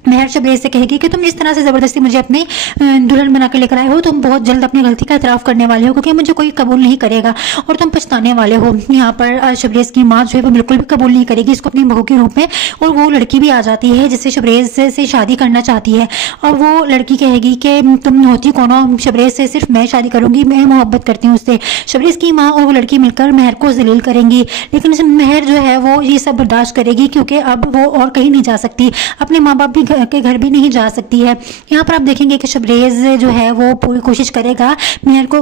मेहर शबरेज से कहेगी कि तुम जिस तरह से ज़बरदस्ती मुझे अपनी दुल्हन बना के लेकर आए हो, तुम बहुत जल्द अपनी गलती का एतराफ़ करने वाले हो, क्योंकि मुझे कोई कबूल नहीं करेगा और तुम पछताने वाले हो। यहाँ पर शबरेज की माँ जो है वो बिल्कुल भी कबूल नहीं करेगी इसको अपनी बहू के रूप में, और वो लड़की भी आ जाती है जिससे शबरेज से शादी करना चाहती है। और वो लड़की कहेगी कि तुम होती कौन हो, शबरेज से सिर्फ मैं शादी करूँगी, मैं मोहब्बत करती हूँ उससे। शबरेज की माँ और वो लड़की मिलकर मेहर को जलील करेंगी, लेकिन मेहर जो है वो ये सब बर्दाश्त करेगी, क्योंकि अब वो और कहीं नहीं जा सकती, अपने माँ बाप भी के घर भी नहीं जा सकती है। यहाँ पर आप देखेंगे कि शबरेज जो है वो पूरी कोशिश करेगा मेहर को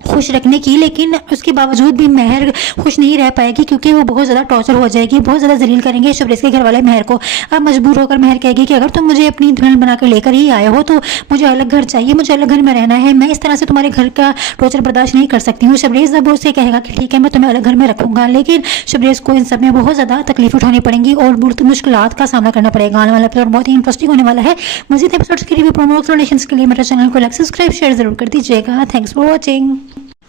खुश रखने की, लेकिन उसके बावजूद भी मेहर खुश नहीं रह पाएगी क्योंकि वो बहुत ज़्यादा टॉर्चर हो जाएगी, बहुत ज़्यादा जलील करेंगे शबरेज़ के घर वाले मेहर को। अब मजबूर होकर मेहर कहेगी कि अगर तुम मुझे अपनी दुल्हन बना कर लेकर ही आए हो तो मुझे अलग घर चाहिए, मुझे अलग घर में रहना है, मैं इस तरह से तुम्हारे घर का टॉर्चर बर्दाश्त नहीं कर सकती हूँ। शबरेज़ अब उससे कहेगा कि ठीक है मैं तुम्हें अलग घर में रखूंगा, लेकिन शबरेज़ को इन सब में बहुत ज़्यादा तकलीफ उठानी पड़ेंगी और बहुत मुश्किलात का सामना करना पड़ेगा। आने वाला एपिसोड बहुत ही इंटरेस्टिंग होने वाला है। मज़ीद एपिसोड्स के रिव्यू प्रोमो एक्सप्लेनेशंस के लिए मेरे चैनल को लाइक सब्सक्राइब शेयर जरूर कर दीजिएगा। Thanks for watching.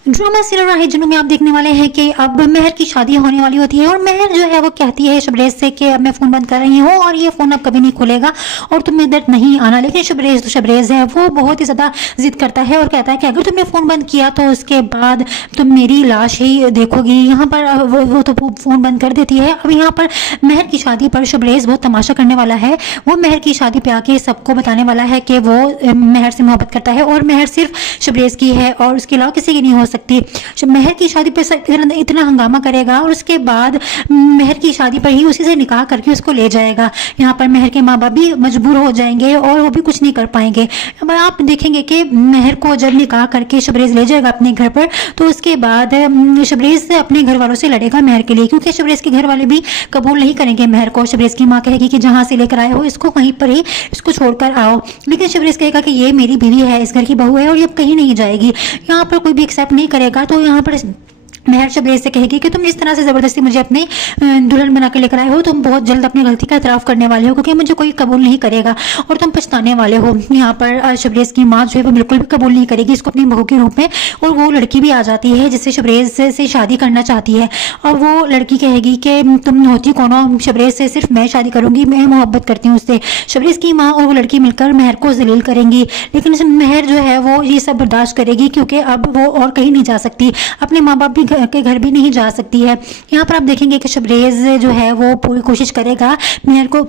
Drama serial Rah-e-Junoon में आप देखने वाले हैं कि अब मेहर की शादी होने वाली होती है और मेहर जो है वो कहती है शबरेज़ से कि अब मैं फ़ोन बंद कर रही हूँ और ये फ़ोन अब कभी नहीं खुलेगा और तुम्हें इधर नहीं आना। लेकिन शबरेज़ है वो बहुत ही ज़्यादा जिद करता है और कहता है कि अगर तुमने फ़ोन बंद किया तो उसके बाद तुम मेरी लाश ही देखोगी। यहाँ पर वो तो फ़ोन बंद कर देती है। अब यहाँ पर मेहर की शादी पर शबरेज़ बहुत तमाशा करने वाला है। वो मेहर की शादी पे आके सबको बताने वाला है कि वो मेहर से मोहब्बत करता है और मेहर सिर्फ शबरेज़ की है और उसके अलावा किसी की नहीं हो सकती। मेहर की शादी पे इतना हंगामा करेगा और उसके बाद मेहर की शादी पर ही उसी से निकाह करके उसको ले जाएगा। यहाँ पर मेहर के माँ बाप भी मजबूर हो जाएंगे और वो भी कुछ नहीं कर पाएंगे। अब आप देखेंगे कि मेहर को जब निकाह करके शबरेज़ ले जाएगा अपने घर पर तो उसके बाद शबरेज़ अपने घर वालों से लड़ेगा मेहर के लिए, क्योंकि शबरेज़ के घर वाले भी कबूल नहीं करेंगे मेहर को। शबरेज़ की माँ कहेगी कि जहाँ से लेकर आए हो इसको वहीं पर ही इसको छोड़कर आओ, लेकिन शबरेज़ कहेगा कि ये मेरी बीवी है, इस घर की बहू है और ये अब कहीं नहीं जाएगी। यहाँ पर कोई भी एक्सेप्ट नहीं करेगा। तो यहाँ पर मेहर शबरेज़ से कहेगी कि तुम इस तरह से ज़बरदस्ती मुझे अपनी दुल्हन बना के लेकर आए हो, तुम बहुत जल्द अपनी गलती का एतराफ़ करने वाले हो क्योंकि मुझे कोई कबूल नहीं करेगा और तुम पछताने वाले हो। यहाँ पर शबरेज़ की माँ जो है वो बिल्कुल भी कबूल नहीं करेगी इसको अपनी बहू के रूप में और वो लड़की भी आ जाती है जिससे शबरेज़ से शादी करना चाहती है। और वो लड़की कहेगी कि तुम होती कौन हो, शबरेज़ से सिर्फ मैं शादी करूँगी, मैं मोहब्बत करती हूँ उससे। शबरेज़ की माँ और वो लड़की मिलकर मेहर को जलील करेंगी, लेकिन मेहर जो है वो ये सब बर्दाश्त करेगी क्योंकि अब वो और कहीं नहीं जा सकती, अपने माँ बाप भी के घर भी नहीं जा सकती है। यहाँ पर आप देखेंगे कि शबरेज़ जो है वो पूरी कोशिश करेगा मेहर को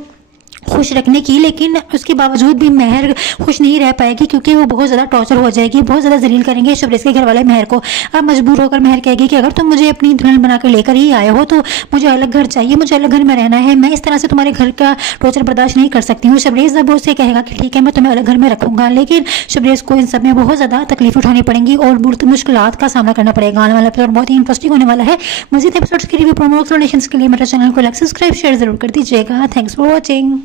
खुश रखने की, लेकिन उसके बावजूद भी मेहर खुश नहीं रह पाएगी क्योंकि वो बहुत ज़्यादा टॉर्चर हो जाएगी, बहुत ज़्यादा जलील करेंगे शबरेज़ के घर वाले मेहर को। अब मजबूर होकर मेहर कहेगी कि अगर तुम मुझे अपनी दुल्हन बना कर लेकर ही आए हो तो मुझे अलग घर चाहिए, मुझे अलग घर में रहना है, मैं इस तरह से तुम्हारे घर का टॉर्चर बर्दाश्त नहीं कर सकती हूँ। शबरेज़ अब उससे कहेगा कि ठीक है मैं तुम्हें अलग घर में रखूंगा, लेकिन शबरेज़ को इन सब में बहुत ज़्यादा तकलीफ उठानी पड़ेंगी और बहुत मुश्किलात का सामना करना पड़ेगा। आने वाला एपिसोड बहुत ही इंटरेस्टिंग होने वाला है। मज़ीद एपिसोड्स के रिव्यू प्रोमो एक्सप्लेनेशंस के लिए मेरे चैनल को लाइक सब्सक्राइब शेयर जरूर कर दीजिएगा। Thanks for watching.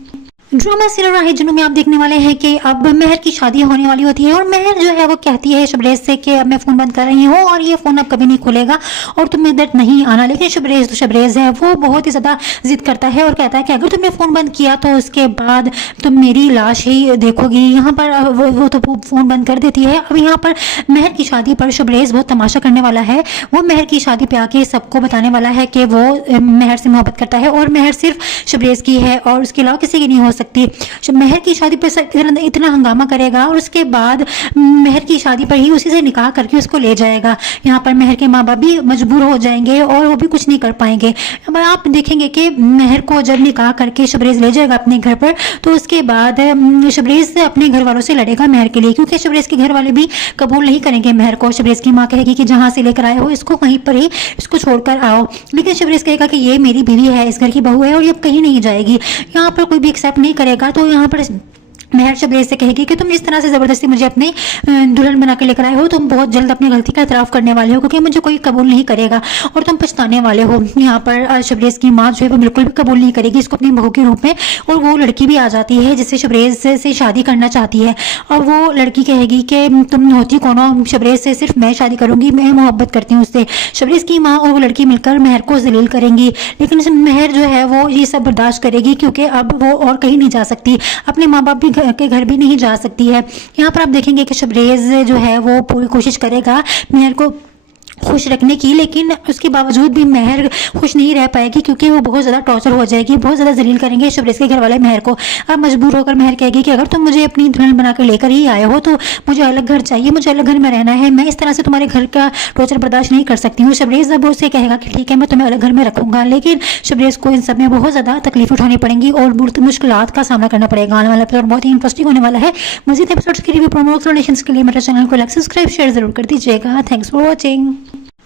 Drama serial Rah-e-Junoon में आप देखने वाले हैं कि अब मेहर की शादी होने वाली होती है और मेहर जो है वो कहती है शबरेज़ से कि अब मैं फ़ोन बंद कर रही हूँ और ये फ़ोन अब कभी नहीं खुलेगा और तुम्हें इधर नहीं आना। लेकिन शबरेज़ है वो बहुत ही ज़्यादा जिद करता है और कहता है कि अगर तुमने फ़ोन बंद किया तो उसके बाद तुम मेरी लाश ही देखोगी। यहाँ पर वो तो फ़ोन बंद कर देती है। अब यहाँ पर मेहर की शादी पर शबरेज़ बहुत तमाशा करने वाला है। वो मेहर की शादी पे आके सबको बताने वाला है कि वो मेहर से मोहब्बत करता है और मेहर सिर्फ शबरेज़ की है और उसके अलावा किसी की नहीं हो सकती। मेहर की शादी पे इतना हंगामा करेगा और उसके बाद मेहर की शादी पर ही उसी से निकाह करके उसको ले जाएगा। यहाँ पर मेहर के माँ बाप भी मजबूर हो जाएंगे और वो भी कुछ नहीं कर पाएंगे। अब आप देखेंगे कि मेहर को जब निकाह करके शबरेज़ ले जाएगा अपने घर पर तो उसके बाद शबरेज़ अपने घर वालों से लड़ेगा मेहर के लिए, क्योंकि शबरेज़ के घर वाले भी कबूल नहीं करेंगे मेहर को। शबरेज़ की माँ कहेगी कि जहाँ से लेकर आए हो इसको वहीं पर ही इसको छोड़कर आओ, लेकिन शबरेज़ कहेगा कि ये मेरी बीवी है, इस घर की बहू है और ये अब कहीं नहीं जाएगी। यहाँ पर कोई भी एक्सेप्ट नहीं करेगा। तो यहाँ पर मेहर शबरेज़ से कहेगी कि तुम इस तरह से ज़बरदस्ती मुझे अपनी दुल्हन बना के लेकर आए हो, तुम बहुत जल्द अपनी गलती का एतराफ़ करने वाले हो क्योंकि मुझे कोई कबूल नहीं करेगा और तुम पछताने वाले हो। यहाँ पर शबरेज़ की माँ जो है वो बिल्कुल भी कबूल नहीं करेगी इसको अपनी बहू के रूप में और वो लड़की भी आ जाती है जिससे शबरेज़ से शादी करना चाहती है। और वो लड़की कहेगी कि तुम होती कौन हो, शबरेज़ से सिर्फ मैं शादी करूँगी, मैं मोहब्बत करती हूँ उससे। शबरेज़ की माँ और वो लड़की मिलकर मेहर को जलील करेंगी, लेकिन मेहर जो है वो ये सब बर्दाश्त करेगी क्योंकि अब वो और कहीं नहीं जा सकती, अपने माँ बाप भी के घर भी नहीं जा सकती है। यहाँ पर आप देखेंगे कि शबरेज़ जो है वो पूरी कोशिश करेगा मेहर को खुश रखने की, लेकिन उसके बावजूद भी मेहर खुश नहीं रह पाएगी क्योंकि वो बहुत ज़्यादा टॉर्चर हो जाएगी, बहुत ज़्यादा जलील करेंगे शबरेज़ के घर वाले मेहर को। अब मजबूर होकर मेहर कहेगी कि अगर तुम मुझे अपनी दुल्हन बना कर लेकर ही आए हो तो मुझे अलग घर चाहिए, मुझे अलग घर में रहना है, मैं इस तरह से तुम्हारे घर का टॉर्चर बर्दाश्त नहीं कर सकती हूँ। शबरेज़ अब उससे कहेगा कि ठीक है मैं तुम्हें अलग घर में रखूंगा, लेकिन शबरेज़ को इन सब में बहुत ज़्यादा तकलीफ उठानी पड़ेंगी और बहुत मुश्किलात का सामना करना पड़ेगा। आने वाला एपिसोड बहुत ही इंटरेस्टिंग होने वाला है। मज़ीद एपिसोड्स के रिव्यू प्रोमो एक्सप्लेनेशंस के लिए मेरे चैनल को लाइक सब्सक्राइब शेयर जरूर कर दीजिएगा। Thanks for watching.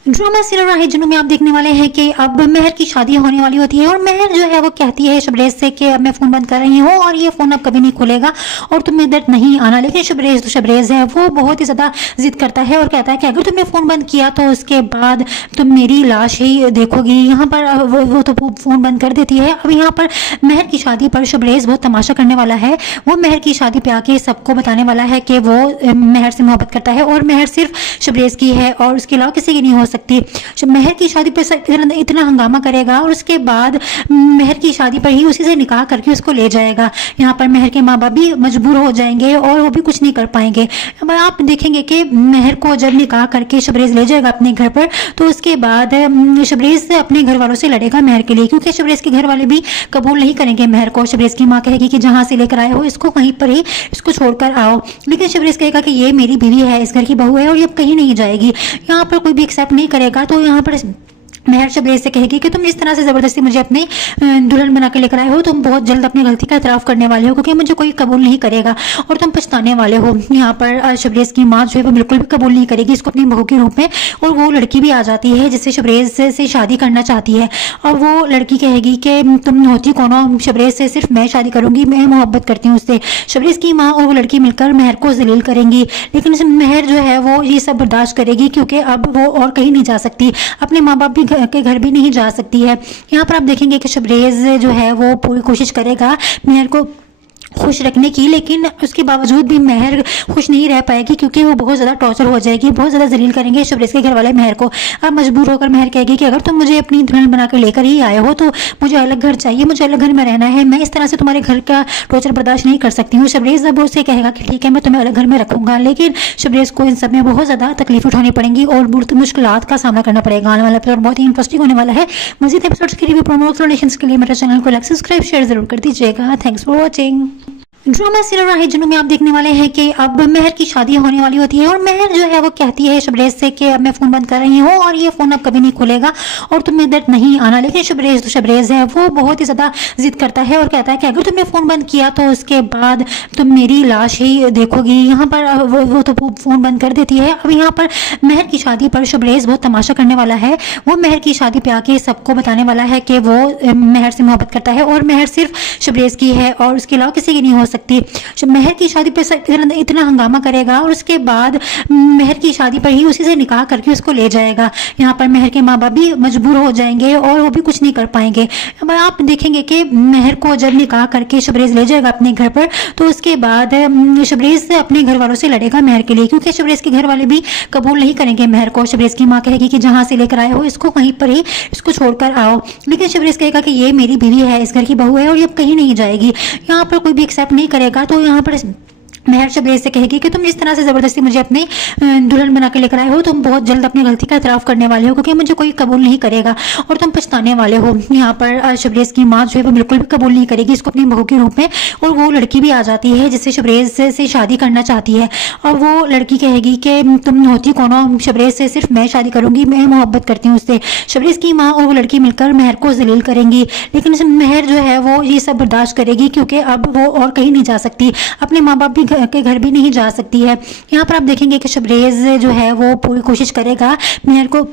Drama serial Rah-e-Junoon में आप देखने वाले हैं कि अब मेहर की शादी होने वाली होती है और मेहर जो है वो कहती है शबरेज से कि अब मैं फ़ोन बंद कर रही हूँ और ये फ़ोन अब कभी नहीं खुलेगा और तुम्हें इधर नहीं आना। लेकिन शबरेज है वो बहुत ही ज़्यादा जिद करता है और कहता है कि अगर तुमने फ़ोन बंद किया तो उसके बाद तुम मेरी लाश ही देखोगी। यहाँ पर वो तो फ़ोन बंद कर देती है। अब यहाँ पर मेहर की शादी पर शबरेज बहुत तमाशा करने वाला है। वो मेहर की शादी पे आके सबको बताने वाला है कि वो मेहर से मोहब्बत करता है और मेहर सिर्फ शबरेज की है और उसके अलावा किसी की नहीं हो सकती। मेहर की शादी पर इतना हंगामा करेगा और उसके बाद मेहर की शादी पर ही उसी से निकाह करके उसको ले जाएगा। यहाँ पर मेहर के माँ बाप भी मजबूर हो जाएंगे और वो भी कुछ नहीं कर पाएंगे। अब आप देखेंगे कि मेहर को जब निकाह करके शबरेज ले जाएगा अपने घर पर तो उसके बाद शबरेज अपने घर वालों से लड़ेगा मेहर के लिए, क्योंकि शबरेज के घर वाले भी कबूल नहीं करेंगे मेहर को। शबरेज की माँ कहेगी कि जहाँ से लेकर आए हो इसको कहीं पर ही इसको छोड़कर आओ, लेकिन शबरेज कहेगा कि ये मेरी बीवी है, इस घर की बहू है और ये अब कहीं नहीं जाएगी। यहाँ पर कोई भी एक्सेप्ट नहीं करेगा। तो यहाँ पर मेहर शबरेज से कहेगी कि तुम इस तरह से ज़बरदस्ती मुझे अपने दुल्हन बना के लेकर आए हो, तुम बहुत जल्द अपनी गलती का एतराफ़ करने वाले हो क्योंकि मुझे कोई कबूल नहीं करेगा और तुम पछताने वाले हो। यहाँ पर शबरेज की माँ जो है वो बिल्कुल भी कबूल नहीं करेगी इसको अपनी बहू के रूप में और वो लड़की भी आ जाती है जिससे शबरेज से शादी करना चाहती है। और वो लड़की कहेगी कि तुम होती कौन हो, शबरेज से सिर्फ मैं शादी करूँगी, मैं मोहब्बत करती हूँ उससे। शबरेज की माँ और वो लड़की मिलकर मेहर को जलील करेंगी, लेकिन मेहर जो है वो ये सब बर्दाश्त करेगी क्योंकि अब वो और कहीं नहीं जा सकती, अपने माँ बाप भी के घर भी नहीं जा सकती है। यहाँ पर आप देखेंगे कि शबरेज जो है वो पूरी कोशिश करेगा मेहर को खुश रखने की, लेकिन उसके बावजूद भी मेहर खुश नहीं रह पाएगी क्योंकि वो बहुत ज़्यादा टॉर्चर हो जाएगी, बहुत ज़्यादा जलील करेंगे शबरेज के घर वाले मेहर को। अब मजबूर होकर मेहर कहेगी कि अगर तुम मुझे अपनी दुल्हन बना कर लेकर ही आए हो तो मुझे अलग घर चाहिए, मुझे अलग घर में रहना है, मैं इस तरह से तुम्हारे घर का टॉर्चर बर्दाश्त नहीं कर सकती हूँ। शबरेज अब उससे कहेगा कि ठीक है मैं तुम्हें अलग घर में रखूँगा, लेकिन शबरेज को इन सब में बहुत ज़्यादा तकलीफ उठानी पड़ेंगी और बहुत मुश्किलात का सामना करना पड़ेगा। आने वाला एपिसोड बहुत ही इंटरेस्टिंग होने वाला है। मज़ीद एपिसोड्स के लिए प्रोमो एक्सप्लेनेशंस के लिए मेरे चैनल को लाइक सब्सक्राइब शेयर जरूर कर दीजिएगा। Thanks for watching. Drama serial Rah-e-Junoon में आप देखने वाले हैं कि अब मेहर की शादी होने वाली होती है और मेहर जो है वो कहती है शबरेज से कि अब मैं फ़ोन बंद कर रही हूँ और ये फ़ोन अब कभी नहीं खुलेगा और तुम्हें इधर नहीं आना। लेकिन शबरेज है वो बहुत ही ज़्यादा जिद करता है और कहता है कि अगर तुमने फ़ोन बंद किया तो उसके बाद तुम मेरी लाश ही देखोगी। यहाँ पर वो तो फ़ोन बंद कर देती है। अब यहाँ पर मेहर की शादी पर शबरेज बहुत तमाशा करने वाला है। वो मेहर की शादी पे आके सबको बताने वाला है कि वो मेहर से मोहब्बत करता है और मेहर सिर्फ शबरेज की है और उसके अलावा किसी की नहीं हो सकती। मेहर की शादी पर इतना हंगामा करेगा और उसके बाद मेहर की शादी पर ही उसी से निकाह करके उसको ले जाएगा। यहाँ पर मेहर के माँ बाप भी मजबूर हो जाएंगे और वो भी कुछ नहीं कर पाएंगे। अब आप देखेंगे कि मेहर को जब निकाह करके शबरेज ले जाएगा अपने घर पर तो उसके बाद शबरेज अपने घर वालों से लड़ेगा मेहर के लिए, क्योंकि शबरेज के घर वाले भी कबूल नहीं करेंगे मेहर को। शबरेज की माँ कहेगी कि जहाँ से लेकर आए हो इसको कहीं पर ही इसको छोड़कर आओ, लेकिन शबरेज कहेगा कि ये मेरी बीवी है, इस घर की बहू है और ये अब कहीं नहीं जाएगी। यहाँ पर कोई भी एक्सेप्ट नहीं करेगा। तो यहाँ पर मेहर शबरेज से कहेगी कि तुम इस तरह से ज़बरदस्ती मुझे अपने दुल्हन बना के लेकर आए हो, तुम बहुत जल्द अपनी गलती का एतराफ़ करने वाले हो क्योंकि मुझे कोई कबूल नहीं करेगा और तुम पछताने वाले हो। यहाँ पर शबरेज की माँ जो है वो बिल्कुल भी कबूल नहीं करेगी इसको अपनी बहू के रूप में और वो लड़की भी आ जाती है जिससे शबरेज से शादी करना चाहती है। और वो लड़की कहेगी कि तुम होती कौन हो, शबरेज से सिर्फ मैं शादी करूँगी, मैं मोहब्बत करती हूँ उससे। शबरेज की माँ और वो लड़की मिलकर मेहर को जलील करेंगी, लेकिन मेहर जो है वो ये सब बर्दाश्त करेगी क्योंकि अब वो और कहीं नहीं जा सकती, अपने माँ बाप भी के घर भी नहीं जा सकती है। यहाँ पर आप देखेंगे कि शबरेज जो है वो पूरी कोशिश करेगा मेहर को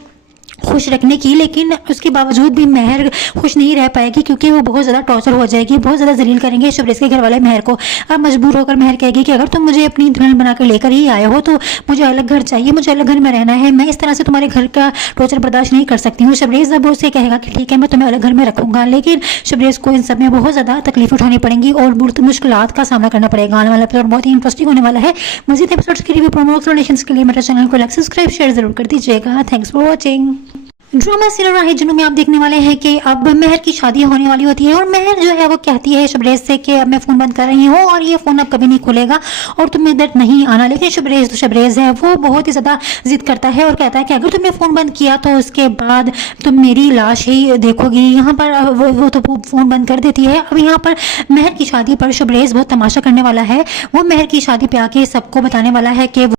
खुश रखने की, लेकिन उसके बावजूद भी मेहर खुश नहीं रह पाएगी क्योंकि वो बहुत ज़्यादा टॉर्चर हो जाएगी, बहुत ज़्यादा जलील करेंगे शबरेज के घर वाले मेहर को। अब मजबूर होकर मेहर कहेगी कि अगर तुम मुझे अपनी दुल्हन बना कर लेकर ही आए हो तो मुझे अलग घर चाहिए, मुझे अलग घर में रहना है, मैं इस तरह से तुम्हारे घर का टॉर्चर बर्दाश्त नहीं कर सकती हूँ। शबरेज अब उससे कहेगा कि ठीक है मैं तुम्हें अलग घर में रखूँगा, लेकिन शबरेज को इन सब में बहुत ज़्यादा तकलीफ उठानी पड़ेंगी और बहुत मुश्किलात का सामना करना पड़ेगा। आने वाला एपिसोड बहुत ही इंटरेस्टिंग होने वाला है। मज़ीद एपिसोड्स के लिए प्रोमो एक्सप्लेनेशंस के लिए मेरे चैनल को लाइक सब्सक्राइब शेयर जरूर कर दीजिएगा। Thanks for watching. Drama serial Rah-e-Junoon में आप देखने वाले हैं कि अब मेहर की शादी होने वाली होती है और मेहर जो है वो कहती है शबरेज से कि अब मैं फ़ोन बंद कर रही हूँ और ये फ़ोन अब कभी नहीं खुलेगा और तुम्हें इधर नहीं आना। लेकिन शबरेज है वो बहुत ही ज़्यादा जिद करता है और कहता है कि अगर तुमने फ़ोन बंद किया तो उसके बाद तुम मेरी लाश ही देखोगी। यहाँ पर वो तो फ़ोन बंद कर देती है। अब यहाँ पर मेहर की शादी पर शबरेज बहुत तमाशा करने वाला है। वो मेहर की शादी पे आके सबको बताने वाला है कि